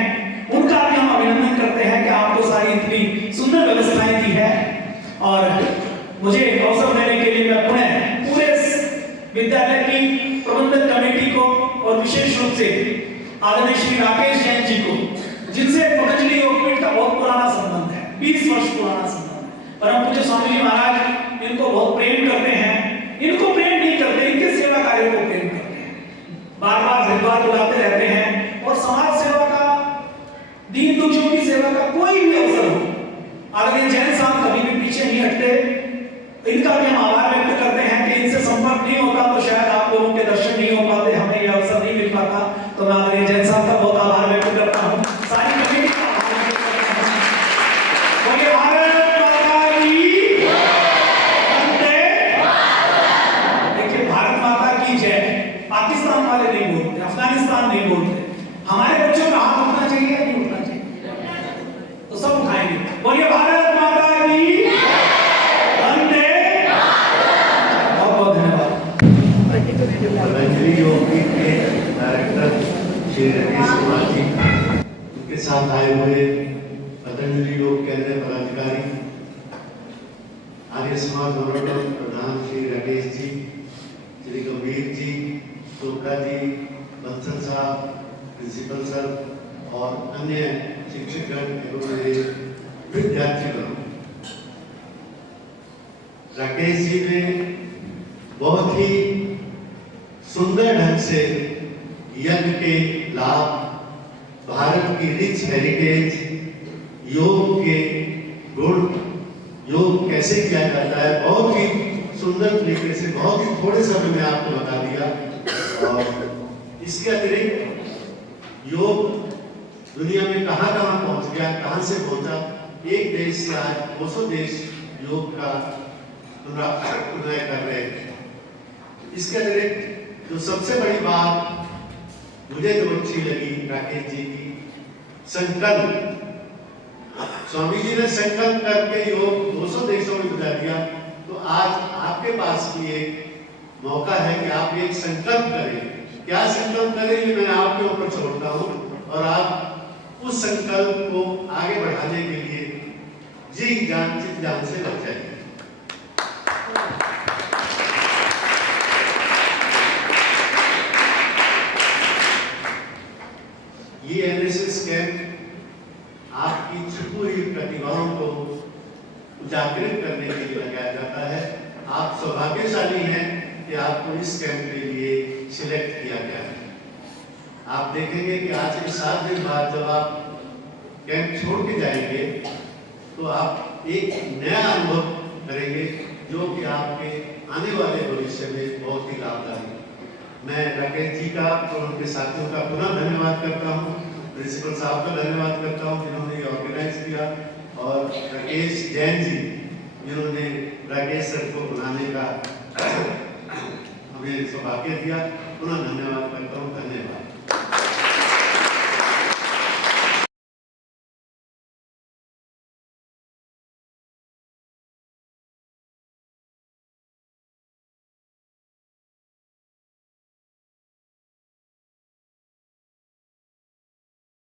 उनका भी हम अभिनंदन करते हैं कि आपको सारी इतनी सुंदर व्यवस्थाएं दी है। और मुझे अवसर देने के लिए मैं पुनः पूरे विद्यालय की प्रबंधक कमेटी को और विशेष रूप से आदरणीय श्री राकेश जैन जी को, जिनसे पतंजलि योगपीठ का बहुत पुराना संबंध है, 20 वर्ष पुराना संबंध है। परम पूज्य स्वामी जी महाराज इनको बहुत प्रेम करते हैं। इनको प्रेम नहीं करते, इनके सेवा कार्य को प्रेम करते हैं। बार बार हरिद्वार बुलाते रहते हैं और समाज सेवा का, दीन दुखियों की सेवा का कोई भी अवसर हो, आदरणीय जैन साहब कभी भी पीछे नहीं हटते। इनका भी हम आभार व्यक्त करते हैं कि इनसे संपर्क नहीं होता तो शायद आप लोगों के दर्शन नहीं हो पाते, हमें यह अवसर नहीं मिल पाता। तो मैं आदरणीय जैन साहब का बहुत आभार व्यक्त करता हूं, सारी कमेटी का आभार व्यक्त करता हूं। बोलिए भारत माता की वंदे मातरम। देखिए, भारत माता की जय पाकिस्तान वाले नहीं बोलते, अफगानिस्तान नहीं बोलते। हमारे बच्चों का हाथ उठना चाहिए या नहीं उठना चाहिए? तो सब उठाएंगे। बोलिए भारत माता की वंदे मातरम। बहुत बहुत धन्यवाद। पतंजलि योगपीठ के डायरेक्टर श्री रमेश कुमार जी, उनके साथ आए हुए पतंजलि योग केंद्र पदाधिकारी, आर्य समाज मनोरम प्रधान श्री राकेश जी, श्री गंभीर जी, चोपड़ा जी, बंसल साहब, प्रिंसिपल सर और अन्य शिक्षकगण एवं विद्यार्थीगण। राकेश जी ने बहुत ही सुंदर ढंग से यज्ञ के लाभ, भारत की रिच हेरिटेज, योग के गुण, योग कैसे किया जाता है, बहुत ही सुंदर तरीके से, बहुत ही थोड़े समय में आपको बता दिया। और इसके अतिरिक्त योग दुनिया में कहां कहां पहुंच गया, कहां से पहुंचा, एक देश से आज 200 देश योग का पुनः कर रहे हैं। इसके अतिरिक्त जो सबसे बड़ी बात मुझे जो अच्छी लगी राकेश जी की, संकल्प। स्वामी जी ने संकल्प करके योग 200 देशों में बुला दिया। तो आज आपके पास भी एक मौका है कि आप एक संकल्प करें। क्या संकल्प करें ये मैं आपके ऊपर छोड़ता हूं, और आप उस संकल्प को आगे बढ़ाने के लिए जी जान चित जान से लग जाइए। ये एनएसएस कैंप आपकी छुपी हुई प्रतिभाओं को उजागर करने के लिए लगाया जाता है। आप सौभाग्यशाली हैं कि आपको इस कैंप के लिए सिलेक्ट किया गया है। आप देखेंगे कि आज के 7 दिन बाद जब आप कैंप छोड़ के जाएंगे तो आप एक नया अनुभव करेंगे जो कि आपके आने वाले भविष्य में बहुत ही लाभदायक है। मैं राकेश जी का और उनके साथियों का पुनः धन्यवाद करता हूँ, प्रिंसिपल साहब का धन्यवाद करता हूँ जिन्होंने ये ऑर्गेनाइज किया, और राकेश जैन जी जिन्होंने राकेश सर को बुलाने का हमें सौभाग्य दिया। पुनः धन्यवाद करता हूँ। धन्यवाद।